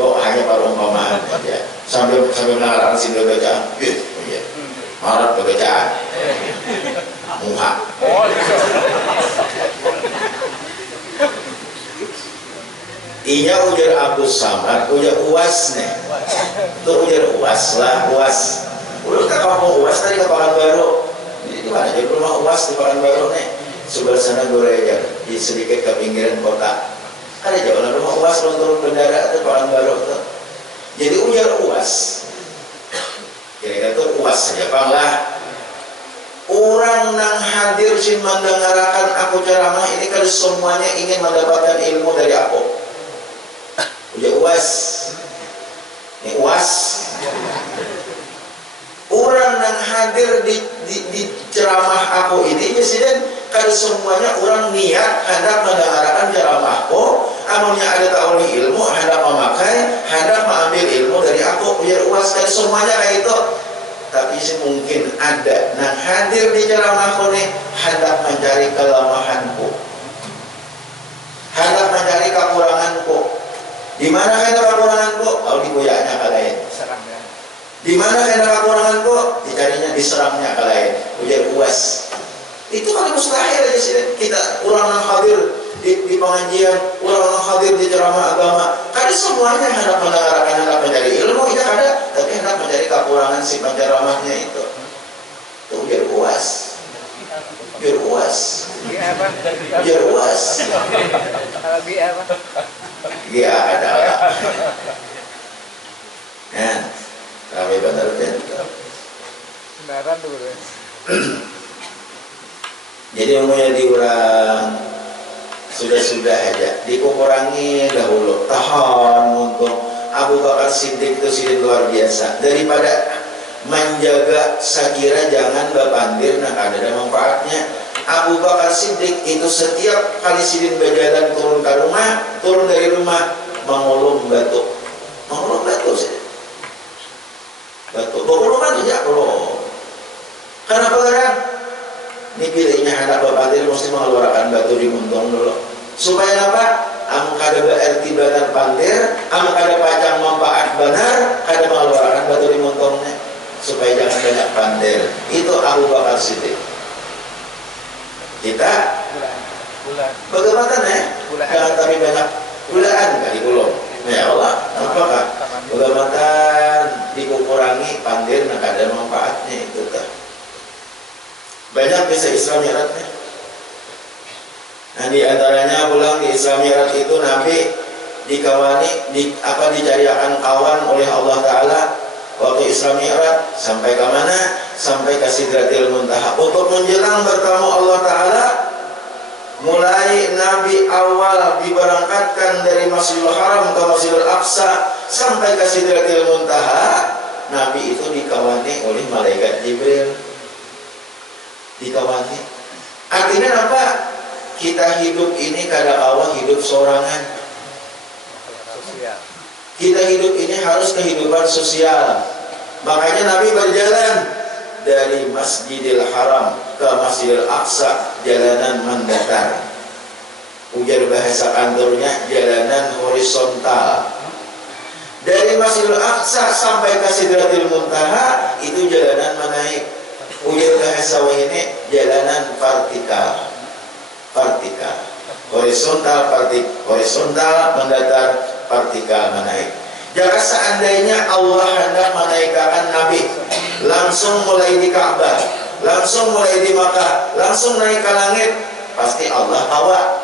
Hanya perumpamaan aja. Sambil menerangkan sini bacaan. Marat bacaan. Muha. Inya ujar Abdus Samad, ujar UAS nih. Tuh ujar UAS lah, UAS. Udah ke kampung UAS tadi ke Pekanbaru. Jadi di mana aja rumah UAS di Pekanbaru nih. Sebelah sana Goreja, di sedikit ke pinggiran kota. Ada jalan rumah UAS turun bendera itu Pekanbaru tuh. Jadi ujar UAS. Kira-kira tuh UAS saja Bang lah. Orang yang hadir sih mendengarkan aku ceramah ini kan semuanya ingin mendapatkan ilmu dari aku. Udah UAS. Ini UAS. Orang yang hadir di ceramah aku ini presiden kan semuanya orang niat hendak mendengarkan ceramahku, amalnya ada tahu ilmu, hendak memakai, hendak mengambil ilmu dari aku. Biar UAS kan semuanya kayak itu. Tapi sih mungkin ada yang hadir di ceramahku nih hendak mencari kelemahanku, hendak mencari kekuranganku. Di mana kena kekuranganku? Kalau digoyaknya ke lain. Di mana kena kekuranganku? Dicarinya diserangnya ke lain. Ujar UAS. Itu kan mustahil aja sih kita orang yang hadir di pengajian, orang yang hadir di ceramah agama. Karena semuanya hendak mendengarkan, hendak mencari ilmu, itu ada, tapi hendak mencari kekurangan si penceramahnya itu. Itu ujar UAS. Ujar UAS. Ujar UAS. Ya adalah. Tapi benar-benar. Benaran dulu. Jadi umumnya diurang sudah-sudah aja, dikurangi dahulu, tahan untuk Abu Bakar Siddiq itu sidin luar biasa. Daripada menjaga sakira jangan bapandir, nah ada manfaatnya. Abu Bakar Siddiq itu setiap kali sidin berjalan turun ke rumah, turun dari rumah mengulum batu sih. Batu, bokuluman aja kalau. Kenapa kan? Ini pilihnya anak bapandir mesti mengeluarkan batu di muntung dulu. Supaya apa? Amu kada berertibatan pandir, amu kada pacang manfaat benar, kada mengeluarkan batu di muntungnya. Supaya jangan banyak pandir. Itu Abu Bakar Siddiq. Kita bagaimana ya? Jangan tapi banyak bulaan kali belum. Ya Allah, apakah bagaimana dikurangi pandir nak ada manfaatnya itu tak? Banyak kisah Isra Mi'rajnya. Nah di antaranya pulang di Isra Mi'raj itu Nabi dicariakan kawan oleh Allah Ta'ala waktu Isra Mi'raj sampai ke mana? Sampai ke Sidratil Muntaha. Untuk menjelang bertemu Allah Ta'ala, mulai Nabi awal diberangkatkan dari Masjidil Haram ke Masjidil Aqsa sampai ke Sidratil Muntaha, Nabi itu dikawani oleh malaikat Jibril. Dikawani. Artinya apa? Kita hidup ini kada awal hidup sorangan. Kita hidup ini harus kehidupan sosial. Makanya Nabi berjalan dari Masjidil Haram ke Masjidil Aqsa, jalanan mendatar. Ujar bahasa kantornya jalanan horizontal. Dari Masjidil Aqsa sampai ke Sidratil Muntaha itu jalanan menaik. Ujar bahasa ini jalanan vertikal. Horizontal mendatar, vertikal menaik. Jika seandainya Allah hendak menaikkan Nabi langsung mulai di Ka'bah, langsung mulai di Makkah, langsung naik ke langit, pasti Allah awak,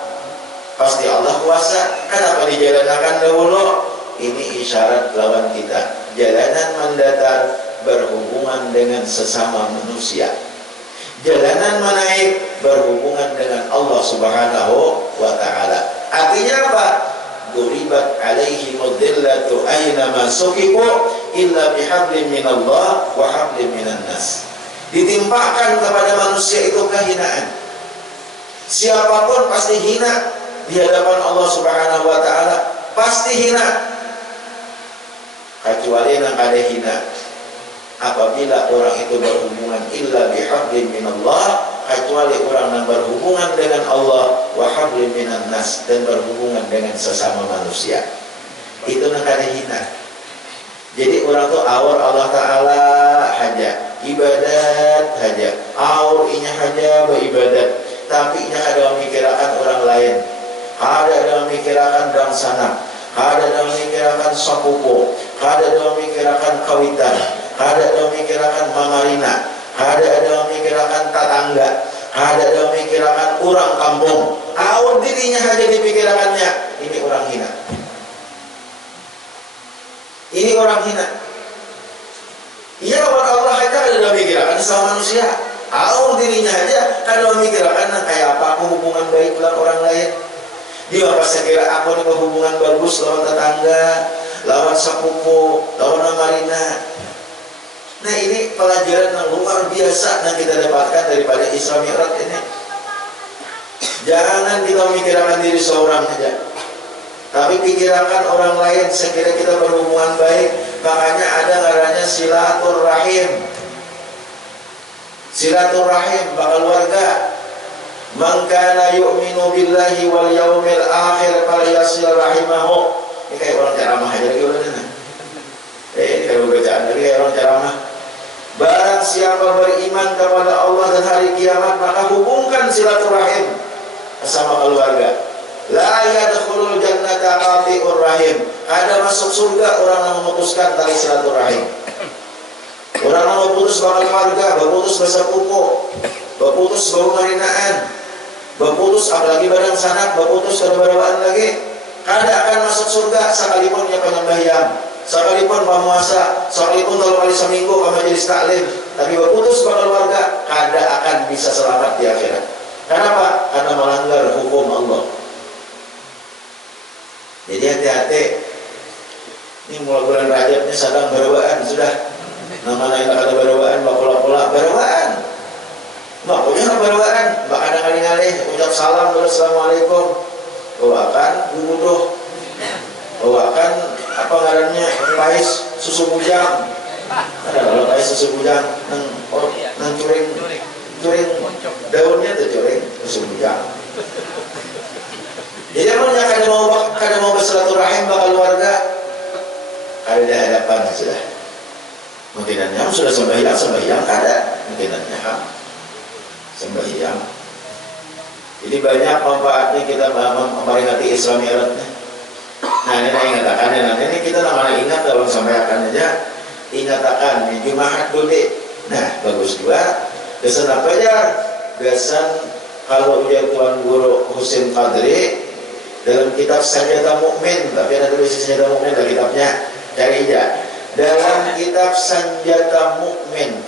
pasti Allah kuasa. Kenapa dijalankan dahulu? Ini isyarat lawan kita. Jalanan mendatar berhubungan dengan sesama manusia. Jalanan menaik berhubungan dengan Allah Subhanahu wa Ta'ala. Artinya apa? Duribat alaihi mudillatu aynama sukiku illa bihablin minallah wa hablin minan nas. Ditimpakan kepada manusia itu kehinaan. Siapapun pasti hina di hadapan Allah Subhanahu wa Ta'ala, pasti hina. Kecuali yang kada hina apabila orang itu berhubungan illa bihablin minallah, kecuali orang yang berhubungan dengan Allah wa hablin minan nas, dan berhubungan dengan sesama manusia. Itu yang kada hina. Jadi orang tu awal Allah Ta'ala haja ibadat haja, awal inya haja beribadat, tapi inya kada memikirkan orang lain, kada memikirkan dang sana, kada memikirkan sapupo, kada memikirkan kawitan, kada memikirkan mamarina, kada memikirkan tetangga, kada memikirkan orang kampung. Awal dirinya saja dipikirkannya. Ini orang hina. Ini orang hina. Ia awal Allah saja kada memikirkan sama manusia. Awal dirinya saja kada memikirkan kayak apa aku hubungan baik dengan orang lain. Dia pas sekira aku nih hubungan bagus lawan tetangga, lawan sapupu, lawan marina. Nah ini pelajaran yang luar biasa yang kita dapatkan daripada Isra Mi'raj ini. Jangan kita memikirkan diri seorang saja, tapi pikirkan orang lain. Sekira kita berhubungan baik, makanya ada ngarannya silaturrahim. Silaturrahim bakal warga. Man kana yu'minu billahi wal yaumil akhir falyasil rahimahu. Ini kayak orang ceramah aja lagi udah. Ini kayak bacaan lagi kayak orang ceramah. Barang siapa beriman kepada Allah dan hari kiamat, maka hubungkan silaturahim bersama keluarga. La yadkhulul jannata qati'ur rahim. Ada masuk surga orang yang memutuskan tali silaturahim. Orang yang memutus bakal keluarga, memutus bersepupu, memutus bau marinaan, memutus apalagi barang sanak, memutus kedua-duaan lagi. Kada akan masuk surga sekalipun dia penyembahyang, sekalipun pemuasa, sekalipun 3 kali seminggu ke majelis taklim, tapi berputus keluarga, kada akan bisa selamat di akhirat. Kenapa? Karena melanggar hukum Allah. Jadi hati-hati. Ini mulai bulan Rajab ini sedang berwaan sudah. Namanya ada berwaan, pola-pola berwaan. Mak punya berwaan, mak ada kali-kali ucap salam terus assalamualaikum. Bawakan bubuduh. Bawakan apa ngarannya? Pais susu bujang. Ada kalau pais susu bujang nang curing daunnya tuh curing susu bujang. Jadi namanya kada mau bersilaturahim bakal keluarga ada di hadapan sudah. Mungkinannya sudah sembahyang ada mungkinannya sembahyang. Jadi banyak manfaatnya kita memperingati Isra Mi'rajnya. Nah ini ingatakan ya, ini kita namanya ingat kalau sampaikan aja ingatakan di Jumat dulu. Nah bagus juga kesan apa aja kesan kalau ujar Tuan Guru Husin Qadri dalam kitab Sanjata Mukmin, tapi ada tulis Sanjata Mukmin dalam kitabnya cari aja dalam kitab Sanjata Mukmin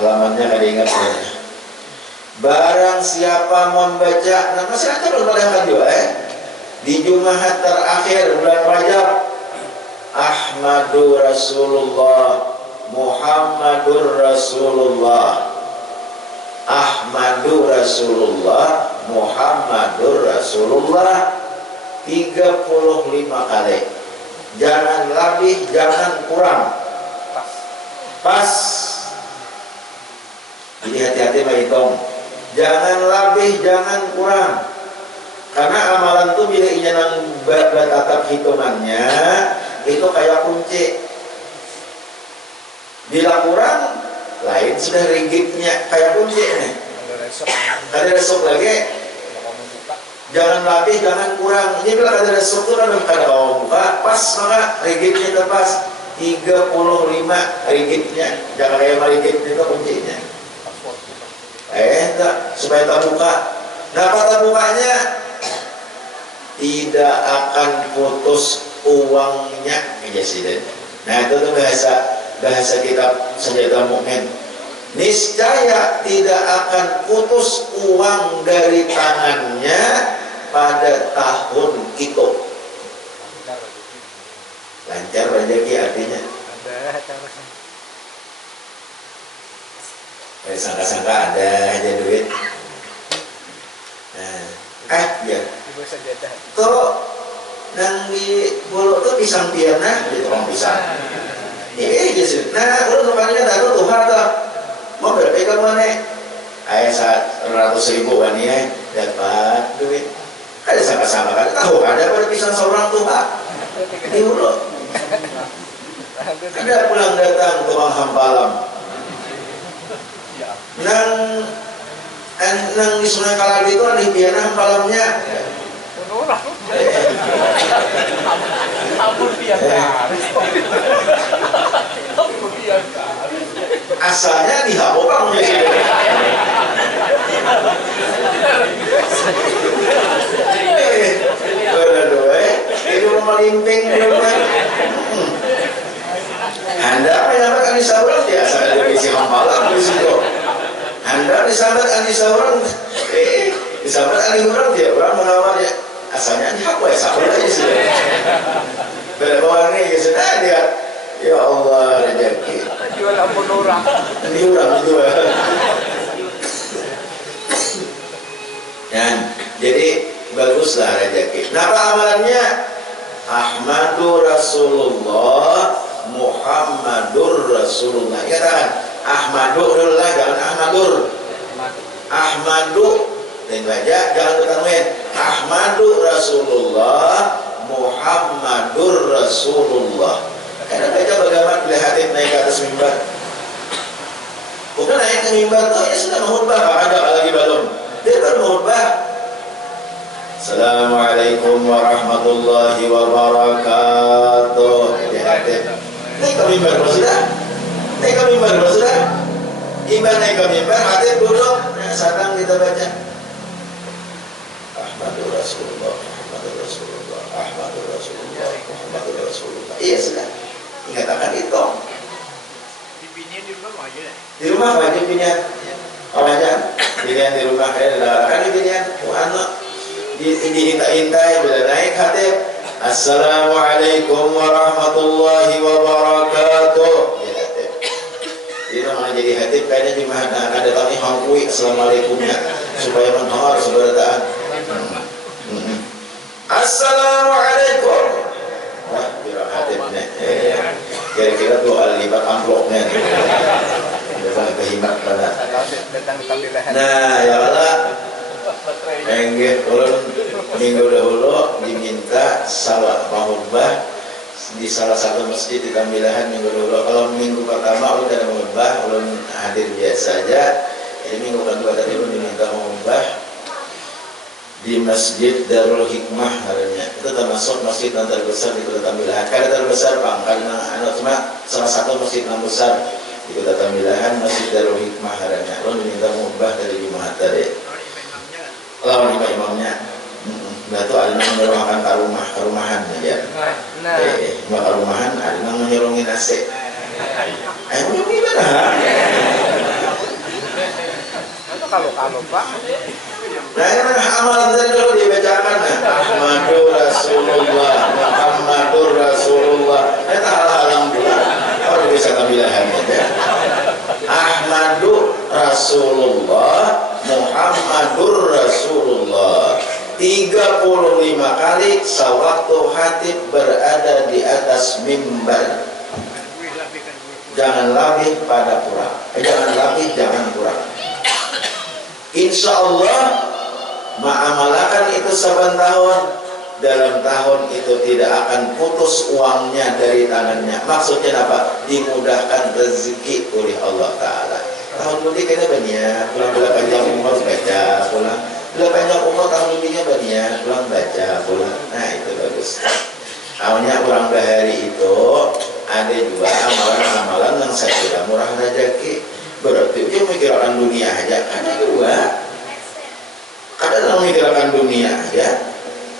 halamannya kada ingat sebenarnya. Barang siapa membaca, nah masih ada belum pada juga di Jumat terakhir bulan Rajab, Ahmadur Rasulullah, Muhammadur Rasulullah, Ahmadur Rasulullah, Muhammadur Rasulullah 35 kali. Jangan lebih, jangan kurang. Pas. Jadi hati-hati menghitung. Jangan lebih, jangan kurang. Karena amalan itu bila inya nang batatap hitungannya itu kayak kunci. Bila kurang, lain sudah ringgitnya kayak kunci nih. Ada resok lagi. Jangan lebih, jangan kurang. Ini bila ada resok itu kan kada mau buka, pas maka ringgitnya terpas 35 ringgitnya. Jangan kayak ringgitnya itu kuncinya. Enggak, supaya tak buka. Nah, tak bukanya tidak akan putus uangnya presiden. Nah, itu tuh bahasa kitab Sanjata Mukmin. Niscaya tidak akan putus uang dari tangannya pada tahun itu. Lancar rezeki artinya. Sangka-sangka ada aja duit. Nah, ya. Tuh, nang di bolo tuh pisang piana, di tukang pisang. Iya, gitu. Nah, lu numpangnya taruh tuh harta. Mau berapa kamu nih? Ayah 100.000 kan ya, dapat duit. Ada sangka-sangka kan? Tahu ada pada pisang seorang tuh pak. Di bolo. Ada pulang datang tukang hampalam. Nang di Sungai Kalabi itu ada piana hampalamnya. Asalnya di Habobang jadi. Itu melimping Anda menyambat Anissa Urang dia asal dari si hampalam di situ. Anda disambat Anissa Urang, disambat Anissa Urang dia orang menawarnya asalnya apa ya sabar aja sih. Berapa ini sudah dia, ya Allah rezeki. Jual ampun orang. Ini orang itu. Dan jadi baguslah rezeki. Napa amalannya? Ahmadur Rasulullah, Muhammadur Rasulullah. Katakan Ahmadurullah, jangan Ahmadur. Ahmadu dan baca jangan ketanwin. Ahmadur Rasulullah, Muhammadur Rasulullah. Karena baca bagaimana bila hadis naik ke atas mimbar. Bukan naik ke mimbar tuh ya sudah menghutbah, ada lagi balon. Dia baru menghutbah. Assalamualaikum warahmatullahi wabarakatuh. Naik ke mimbar sudah. Naik ke mimbar sudah. Iman naik ke mimbar, hadis duduk. Sedang kita baca. Ahmadur Rasulullah, Muhammadur Rasulullah, Ahmadur Rasulullah, Muhammadur Rasulullah. Iya sudah. Ingatkan itu. Di rumah wajib punya. Apa aja? Di Binian di rumah kan binian anu diintai bila naik hatib Assalamualaikum warahmatullahi wabarakatuh. Ya hatib. Jadi namanya jadi hatib kayaknya di mana ada tapi hangkui assalamualaikumnya supaya mendengar seberataan. Assalamualaikum. Wah, kira hatibnya. Kira-kira tuh alibat amplopnya nih. Jangan kehimat pada. Nah, ya Allah. Enggak, ulun minggu dahulu diminta salat mahubah di salah satu masjid di Tambilahan minggu dahulu. Kalau minggu pertama ulun ada mahubah, ulun hadir biasa saja. Jadi minggu kedua tadi ulun diminta mahubah di Masjid Darul Hikmah namanya. Itu termasuk masjid yang terbesar di Kota Tambilahan. Karena terbesar Bang, karena cuma salah satu masjid yang besar di Kota Tambilahan, Masjid Darul Hikmah namanya. Ulun diminta mahubah dari Jumat tadi. Lawan imamnya, nah itu ada yang menyerongkan karumahan ya. Nah, karumahan ada yang menyerongin AC. Ayo gimana? Itu kalau Pak. Nah, ini amalan tadi dulu dibacakan. Muhammadur Rasulullah, Muhammadur Rasulullah. Itu alhamdulillah. Kalau bisa tambilahan ya. Ahmadu Rasulullah, Muhammadur Rasulullah. 35 kali sewaktu hatib berada di atas mimbar. Jangan lebih pada kurang. Jangan lebih, jangan kurang. Insya Allah ma'amalakan itu saban tahun. Dalam tahun itu tidak akan putus uangnya dari tangannya. Maksudnya apa? Dimudahkan rezeki oleh Allah Ta'ala. Tahun mudik kita banyak, pulang panjang umur baca, pulang panjang umur tahun mudiknya banyak, pulang baca, pulang. Nah itu bagus. Awalnya orang bahari itu ada juga amalan-amalan yang saya kira murah rezeki. Berarti dia memikirkan dunia aja. Ada juga. Kadang memikirkan dunia aja.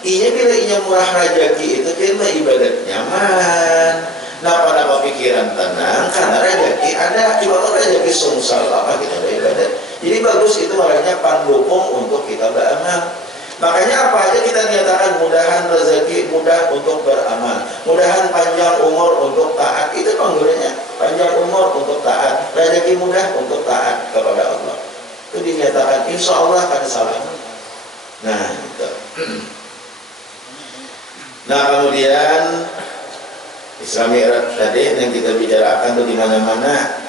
Iya bila inya murah rezeki itu cuma ibadat nyaman. Nah pada kepikiran tenang karena rezeki ada ibarat rezeki sungsal apa kita beribadat. Jadi bagus itu makanya pendukung untuk kita beramal. Makanya apa aja kita nyatakan mudahan rezeki mudah untuk beramal, mudahan panjang umur untuk taat. Itu panggilannya panjang umur untuk taat, rezeki mudah untuk taat kepada Allah. Itu dinyatakan insya Allah akan salah. Nah itu. Nah kemudian Isra Mi'raj tadi yang kita bicarakan tuh di mana-mana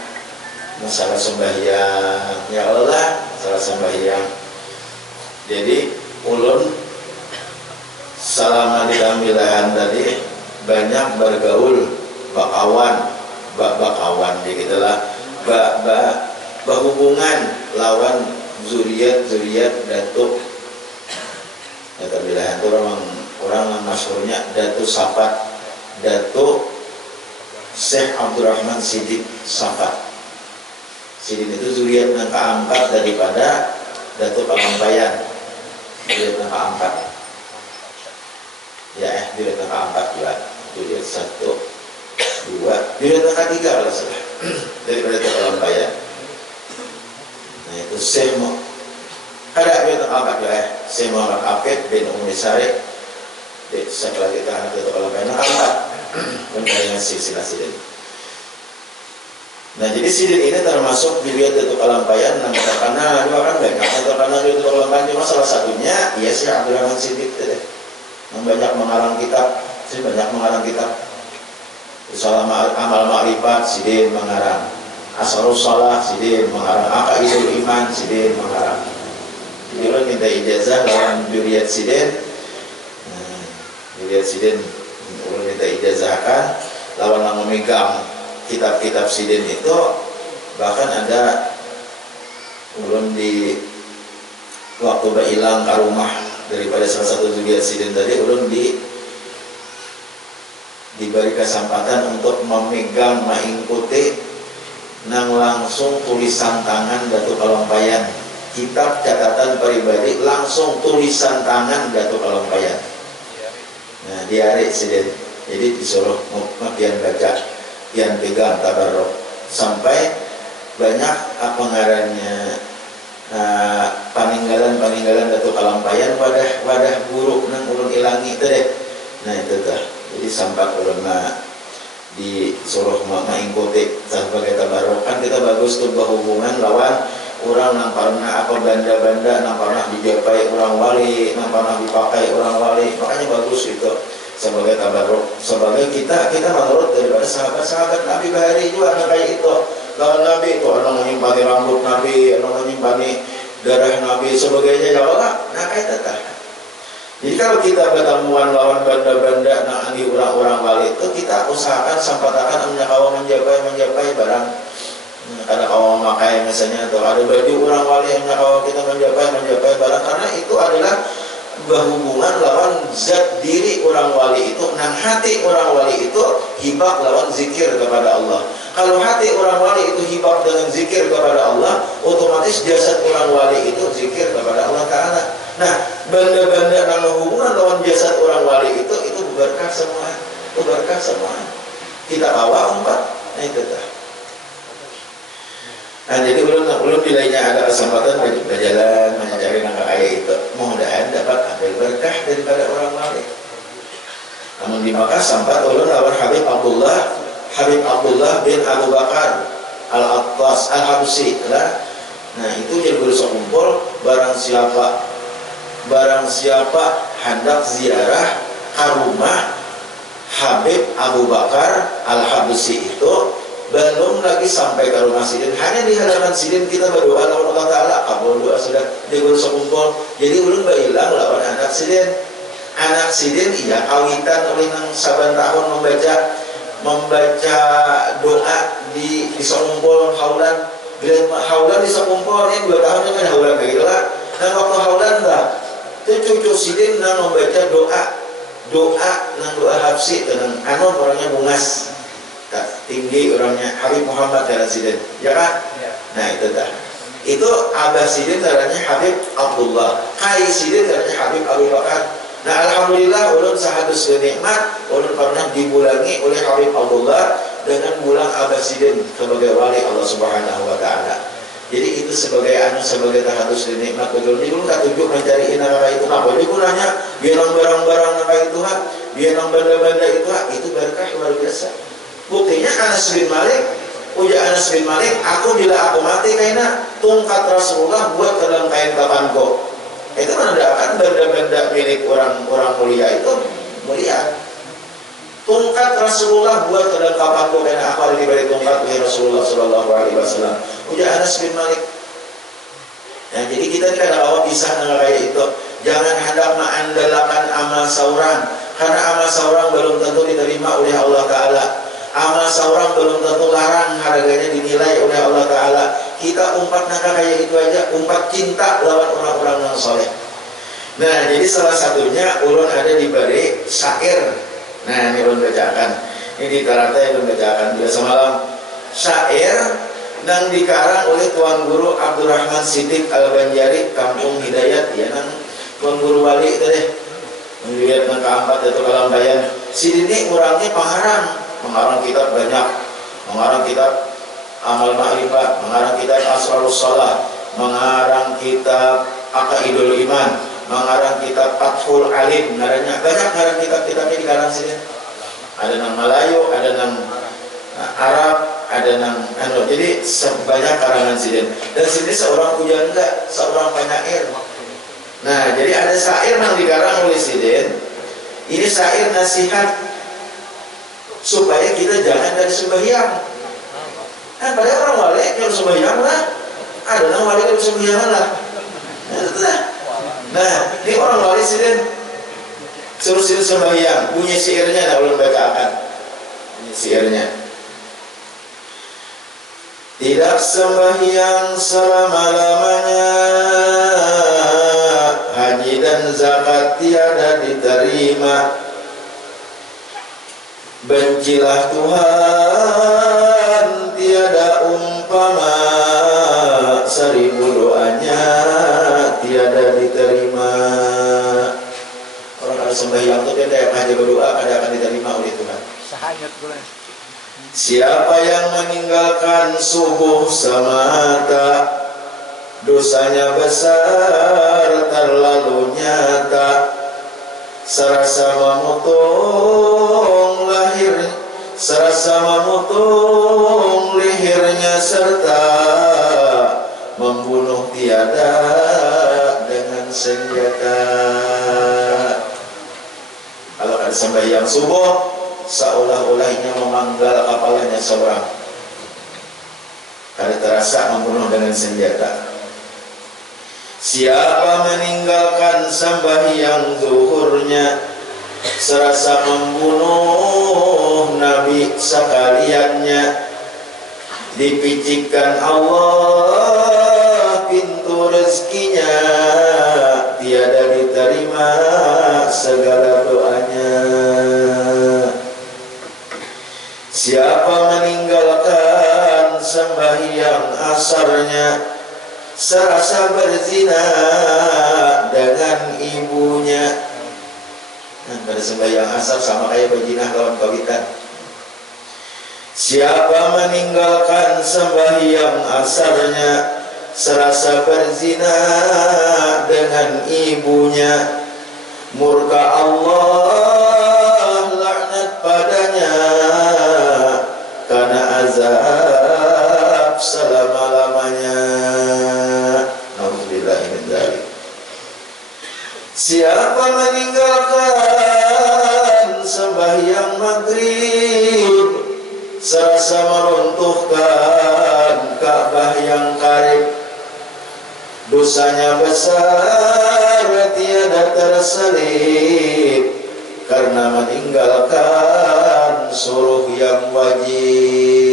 masalah sembahyang ya Allah, masalah sembahyang. Jadi ulun selama di Tambilahan tadi banyak bergaul bakawan digitulah berhubungan lawan zuriat datuk. Ya Tambilahan itu orang masyhurnya Datuk Safat, Datuk Syekh Abdurrahman Siddiq Safat. Siddiq itu zuriat yang keangkat daripada Datuk Palampayan. Zuriat yang keangkat. Ya zuriat yang keangkat juga. Zuriat 1, 2, zuriat yang ketiga kalau salah daripada Datuk Palampayan. Nah itu Syekh ada zuriat yang keangkat juga ya. Syekh Muhammad Afid bin Umi Syarif. Setelah kita anak itu kalau pengen angkat dengan silsilah sidin. Nah jadi sidin ini termasuk dilihat itu kalampayan yang terkena dua kan banyak yang terkena itu kalampayan cuma salah satunya iya sih Abdurrahman Siddiq itu deh yang banyak mengarang kitab Salam Amal Ma'rifat sidin mengarang, Asharus Salah sidin mengarang, Aqaidul Iman sidin mengarang. Jadi orang minta ijazah lawan juriat sidin. Lihat sidin ulun minta ijazahkan lawan yang memegang kitab-kitab sidin itu bahkan ada ulun di waktu berhilang ke rumah daripada salah satu zuriat sidin tadi ulun diberi kesempatan untuk memegang mengikuti nang langsung tulisan tangan Datuk Kalampayan kitab catatan pribadi langsung tulisan tangan Datuk Kalampayan. Nah diarik sidin, jadi disuruh makian baca, kian pegang tabarruk sampai banyak apa ngarannya paninggalan Datuk Kalampayan wadah buruk nang ulun ilangi itu deh. Nah itu dah. Jadi sampai ulun disuruh mengikuti sebagai tabarok. Kan kita bagus tuh berhubungan lawan orang yang pernah apa banda-banda yang pernah dijapai orang wali, yang pernah dipakai orang wali. Makanya bagus itu sebagai tabarok. Sebagai kita menurut daripada sahabat-sahabat Nabi Bahari juga kayak itu. Lawan Nabi itu orang menyimpani rambut Nabi, orang menyimpani darah Nabi sebagainya ya Allah. Nah kayak tetap. Jadi kalau kita bertemuan lawan banda-banda nangani orang-orang wali itu, kita usahakan sampatakan menjapai barang. Ada kawan makai misalnya, atau ada baju orang wali yang kawan kita menjapai barang, karena itu adalah berhubungan lawan zat diri orang wali itu. Nang hati orang wali itu hibak lawan zikir kepada Allah. Kalau hati orang wali itu hibak dengan zikir kepada Allah, otomatis jasad orang wali itu zikir kepada Allah Ta'ala. Nah, benda-benda yang hubungan lawan jasad orang wali itu berkah semua. Itu berkah semua. Kita bawa empat. Nah itu dah. Nah jadi belum nilainya ada kesempatan berjalan mencari nangka kayak itu. Mudah-mudahan dapat ambil berkah daripada orang wali. Namun di Makkah sampai ulun lawan Habib Abdullah bin Abu Bakar Al-Attas Al-Habsyi lah. Nah itu jadi berusaha kumpul barang siapa hendak ziarah ke rumah Habib Abu Bakar Al-Habsyi itu, belum lagi sampai ke rumah sidin, hanya di hadapan sidin kita berdoa lawan Allah Ta'ala, kabul doa sudah dia berusaha kumpul. Jadi ulun bilang lawan anak sidin iya kawitan oleh nang saban tahun membaca doa di sekumpul haulan. Bila haulan di sekumpul ini 2 tahun kan haulan kayak gitu lah. Dan waktu haulan lah itu cucu sidin nang membaca doa Habsyi dengan orangnya bungas tinggi, orangnya Habib Muhammad darah sidin ya kan ya. Nah itu dah, itu abah sidin darahnya Habib Abdullah, kai sidin darahnya Habib Abu Bakar. Nah alhamdulillah ulun sahadus nikmat, ulun pernah dibulangi oleh Habib Abdullah dengan bulang abah sidin sebagai wali Allah Subhanahu wa Ta'ala. Jadi itu sebagai tahadus nikmat betul. Jadi ulun tak tujuh mencari nama itu apa? Jadi gunanya biarang barang-barang nama itu biarang benda-benda itu berkah luar biasa. Buktinya Anas bin Malik, aku bila aku mati kayaknya tungkat Rasulullah buat ke dalam kain kapanku. Itu menandakan benda-benda milik orang mulia itu mulia. Tungkat Rasulullah buat ke dalam kapanku kayaknya aku ada di balik tungkat Rasulullah Sallallahu Alaihi Wasallam. Ujar Anas bin Malik. Nah, jadi kita tidak ada awal pisah dengan kayak itu. Jangan hendak mengandalkan amal seorang, karena amal seorang belum tentu diterima oleh Allah Ta'ala. Amal seorang belum tentu larang harganya dinilai oleh Allah Ta'ala. Kita umpat nangka kayak itu aja, umpat cinta lawan orang-orang yang soleh. Nah jadi salah satunya ulun ada di bari syair. Nah ini ulun bacakan, ini di tarata yang ulun bacakan juga semalam. Syair yang dikarang oleh Tuan Guru Abdurrahman Siddiq Al-Banjari, Kampung Hidayat, ya nang Tuan Guru Wali itu deh. Melihat nang keempat itu Kalambayan. Siddiq ini orangnya mengarang kitab banyak, mengarang kitab Amal Ma'rifat, mengarang kitab Asrarus Shalah, mengarang kitab Aqaidul Iman, mengarang kitab Fathul Alim, banyak ngarang kitab-kitabnya di kalangan sini. Ada nang Melayu, ada nang Arab, ada nang jadi sebanyak karangan sini. Dan sini seorang pujangga, seorang penyair. Nah, jadi ada syair yang dikarang oleh Sidin. Ini syair nasihat supaya kita jangan dari sembahyang. Kan pada orang wali yang sembahyang lah, ada orang wali yang sembahyang lah. Nah, ini orang wali Sidin suruh Sidin sembahyang, bunyi syairnya nak ulun bacakan. Bunyi syairnya. Tidak sembahyang selama-lamanya, haji dan zakat tiada diterima. Bencilah Tuhan tiada umpama, 1000 doanya tiada diterima. Orang kalau sembahyang itu dia kayak hanya berdoa ada akan diterima oleh Tuhan. Siapa yang meninggalkan subuh semata, dosanya besar terlalu nyata, serasa memutung lehernya serta membunuh tiada dengan senjata. Kalau ada sembahyang subuh, seolah-olahnya memanggal kepalanya seorang, karena terasa membunuh dengan senjata. Siapa meninggalkan sembahyang zuhurnya, serasa membunuh Nabi sekaliannya, dipicikkan Allah pintu rezekinya, tiada diterima segala doanya. Siapa meninggalkan sembahyang asarnya, serasa berzina dengan ibunya. Pada sembahyang asar sama kayak berzina lawan kawitan. Siapa meninggalkan sembahyang asarnya, serasa berzina dengan ibunya, murka Allah laknat padanya, karena azab selama-lamanya. Siapa meninggalkan sembahyang maghrib, serasa meruntuhkan Ka'bah yang karib, dosanya besar tiada terselip, karena meninggalkan suruh yang wajib.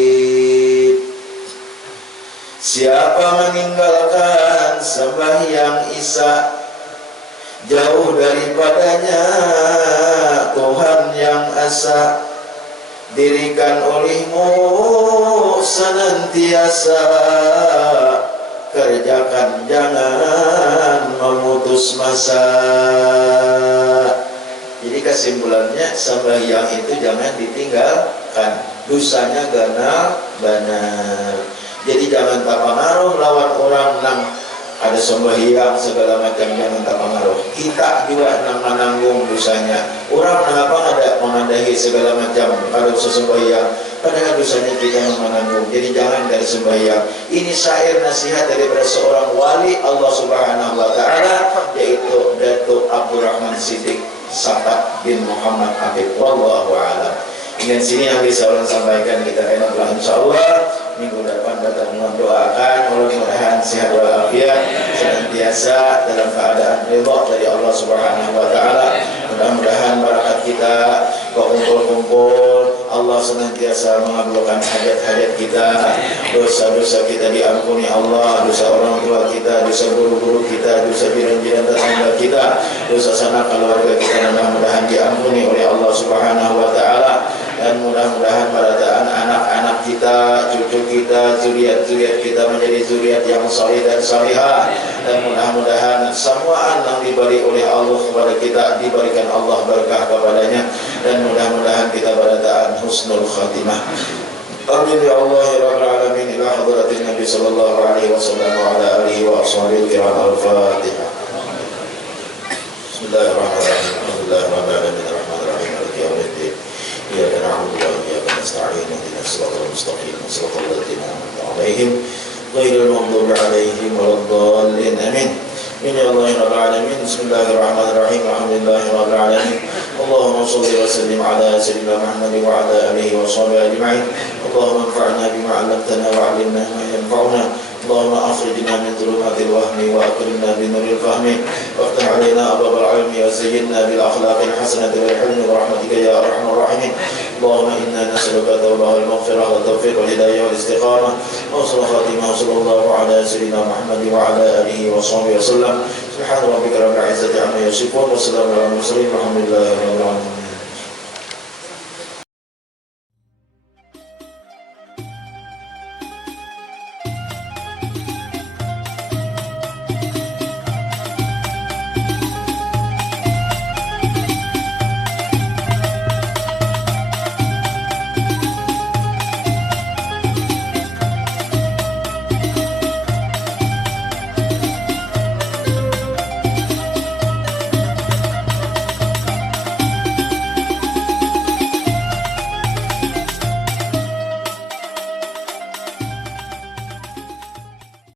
Siapa meninggalkan sembahyang isya, jauh daripadanya Tuhan yang asa, dirikan olehmu senantiasa, kerjakan jangan memutus masa. Jadi kesimpulannya, sembahyang itu jangan ditinggalkan, dosanya ganal benar. Jadi jangan tak pengaruh lawan orang nang ada sembahyang segala macam, jangan tak pengaruh. Kita juga nang menanggung dosanya. Orang kenapa ada mengadahi segala macam kalau sesembahyang, padahal dosanya kita yang menanggung. Jadi jangan dari sembahyang. Ini syair nasihat daripada seorang wali Allah Subhanahu wa taala, yaitu Datuk Abdurrahman Siddiq Sapat bin Muhammad Habib. Wallahu a'lam. Dengan sini yang bisa orang sampaikan, kita enaklah insyaallah minggu depan datang mendoakan mudah-mudahan sehat walafiat, senantiasa dalam keadaan ridha dari Allah Subhanahu wa taala. Mudah-mudahan barakat kita berkumpul-kumpul, Allah senantiasa mengabulkan hajat-hajat kita, dosa-dosa kita diampuni Allah, dosa orang tua kita, dosa guru-guru kita, dosa jiran-jiran tetangga kita, dosa sanak keluarga kita, mudah-mudahan diampuni oleh Allah Subhanahu wa taala. Dan mudah-mudahan pada anak-anak kita, cucu kita, zuriat-zuriat kita menjadi zuriat yang saleh dan salihah. Dan mudah-mudahan semua yang diberi oleh Allah kepada kita diberikan Allah berkah kepadanya. Dan mudah-mudahan kita pada taat husnul khatimah. Amin ya Allah ya Rabbal alamin. Ila hadratin Nabi sallallahu alaihi wasallam wa ala alihi wa ashabihi kiram al-Fatihah. Bismillahirrahmanirrahim. Alhamdulillahirabbil alamin arrahmanir rahim maliki yaumiddin. إياك نعبد وإياك نستعين اهدنا الصراط المستقيم صراط الذين أنعمت عليهم غير المغضوب عليهم ولا الضالين آمين. يا الله رب العالمين. بسم الله الرحمن الرحيم. الحمد لله رب العالمين. اللهم صل وسلم على سيدنا محمد وعلى آله وصحبه أجمعين. اللهم انفعنا بما علمتنا وعلمنا ما ينفعنا. اللهم أخرجنا من ظلمات الوهم وأكرمنا بنور الفهم وافتح علينا أبواب العلم وزينا بالأخلاق الحسنة والحلم برحمتك يا أرحم الراحمين. اللهم إنا نسألك التوبة والمغفرة والتوفيق والهداية والاستقامة وحسن الخاتمة. صلى الله على سيدنا محمد وعلى آله وصحبه وسلم. سبحان ربك رب العزة عما يصفون وسلام على المرسلين والحمد لله رب العالمين.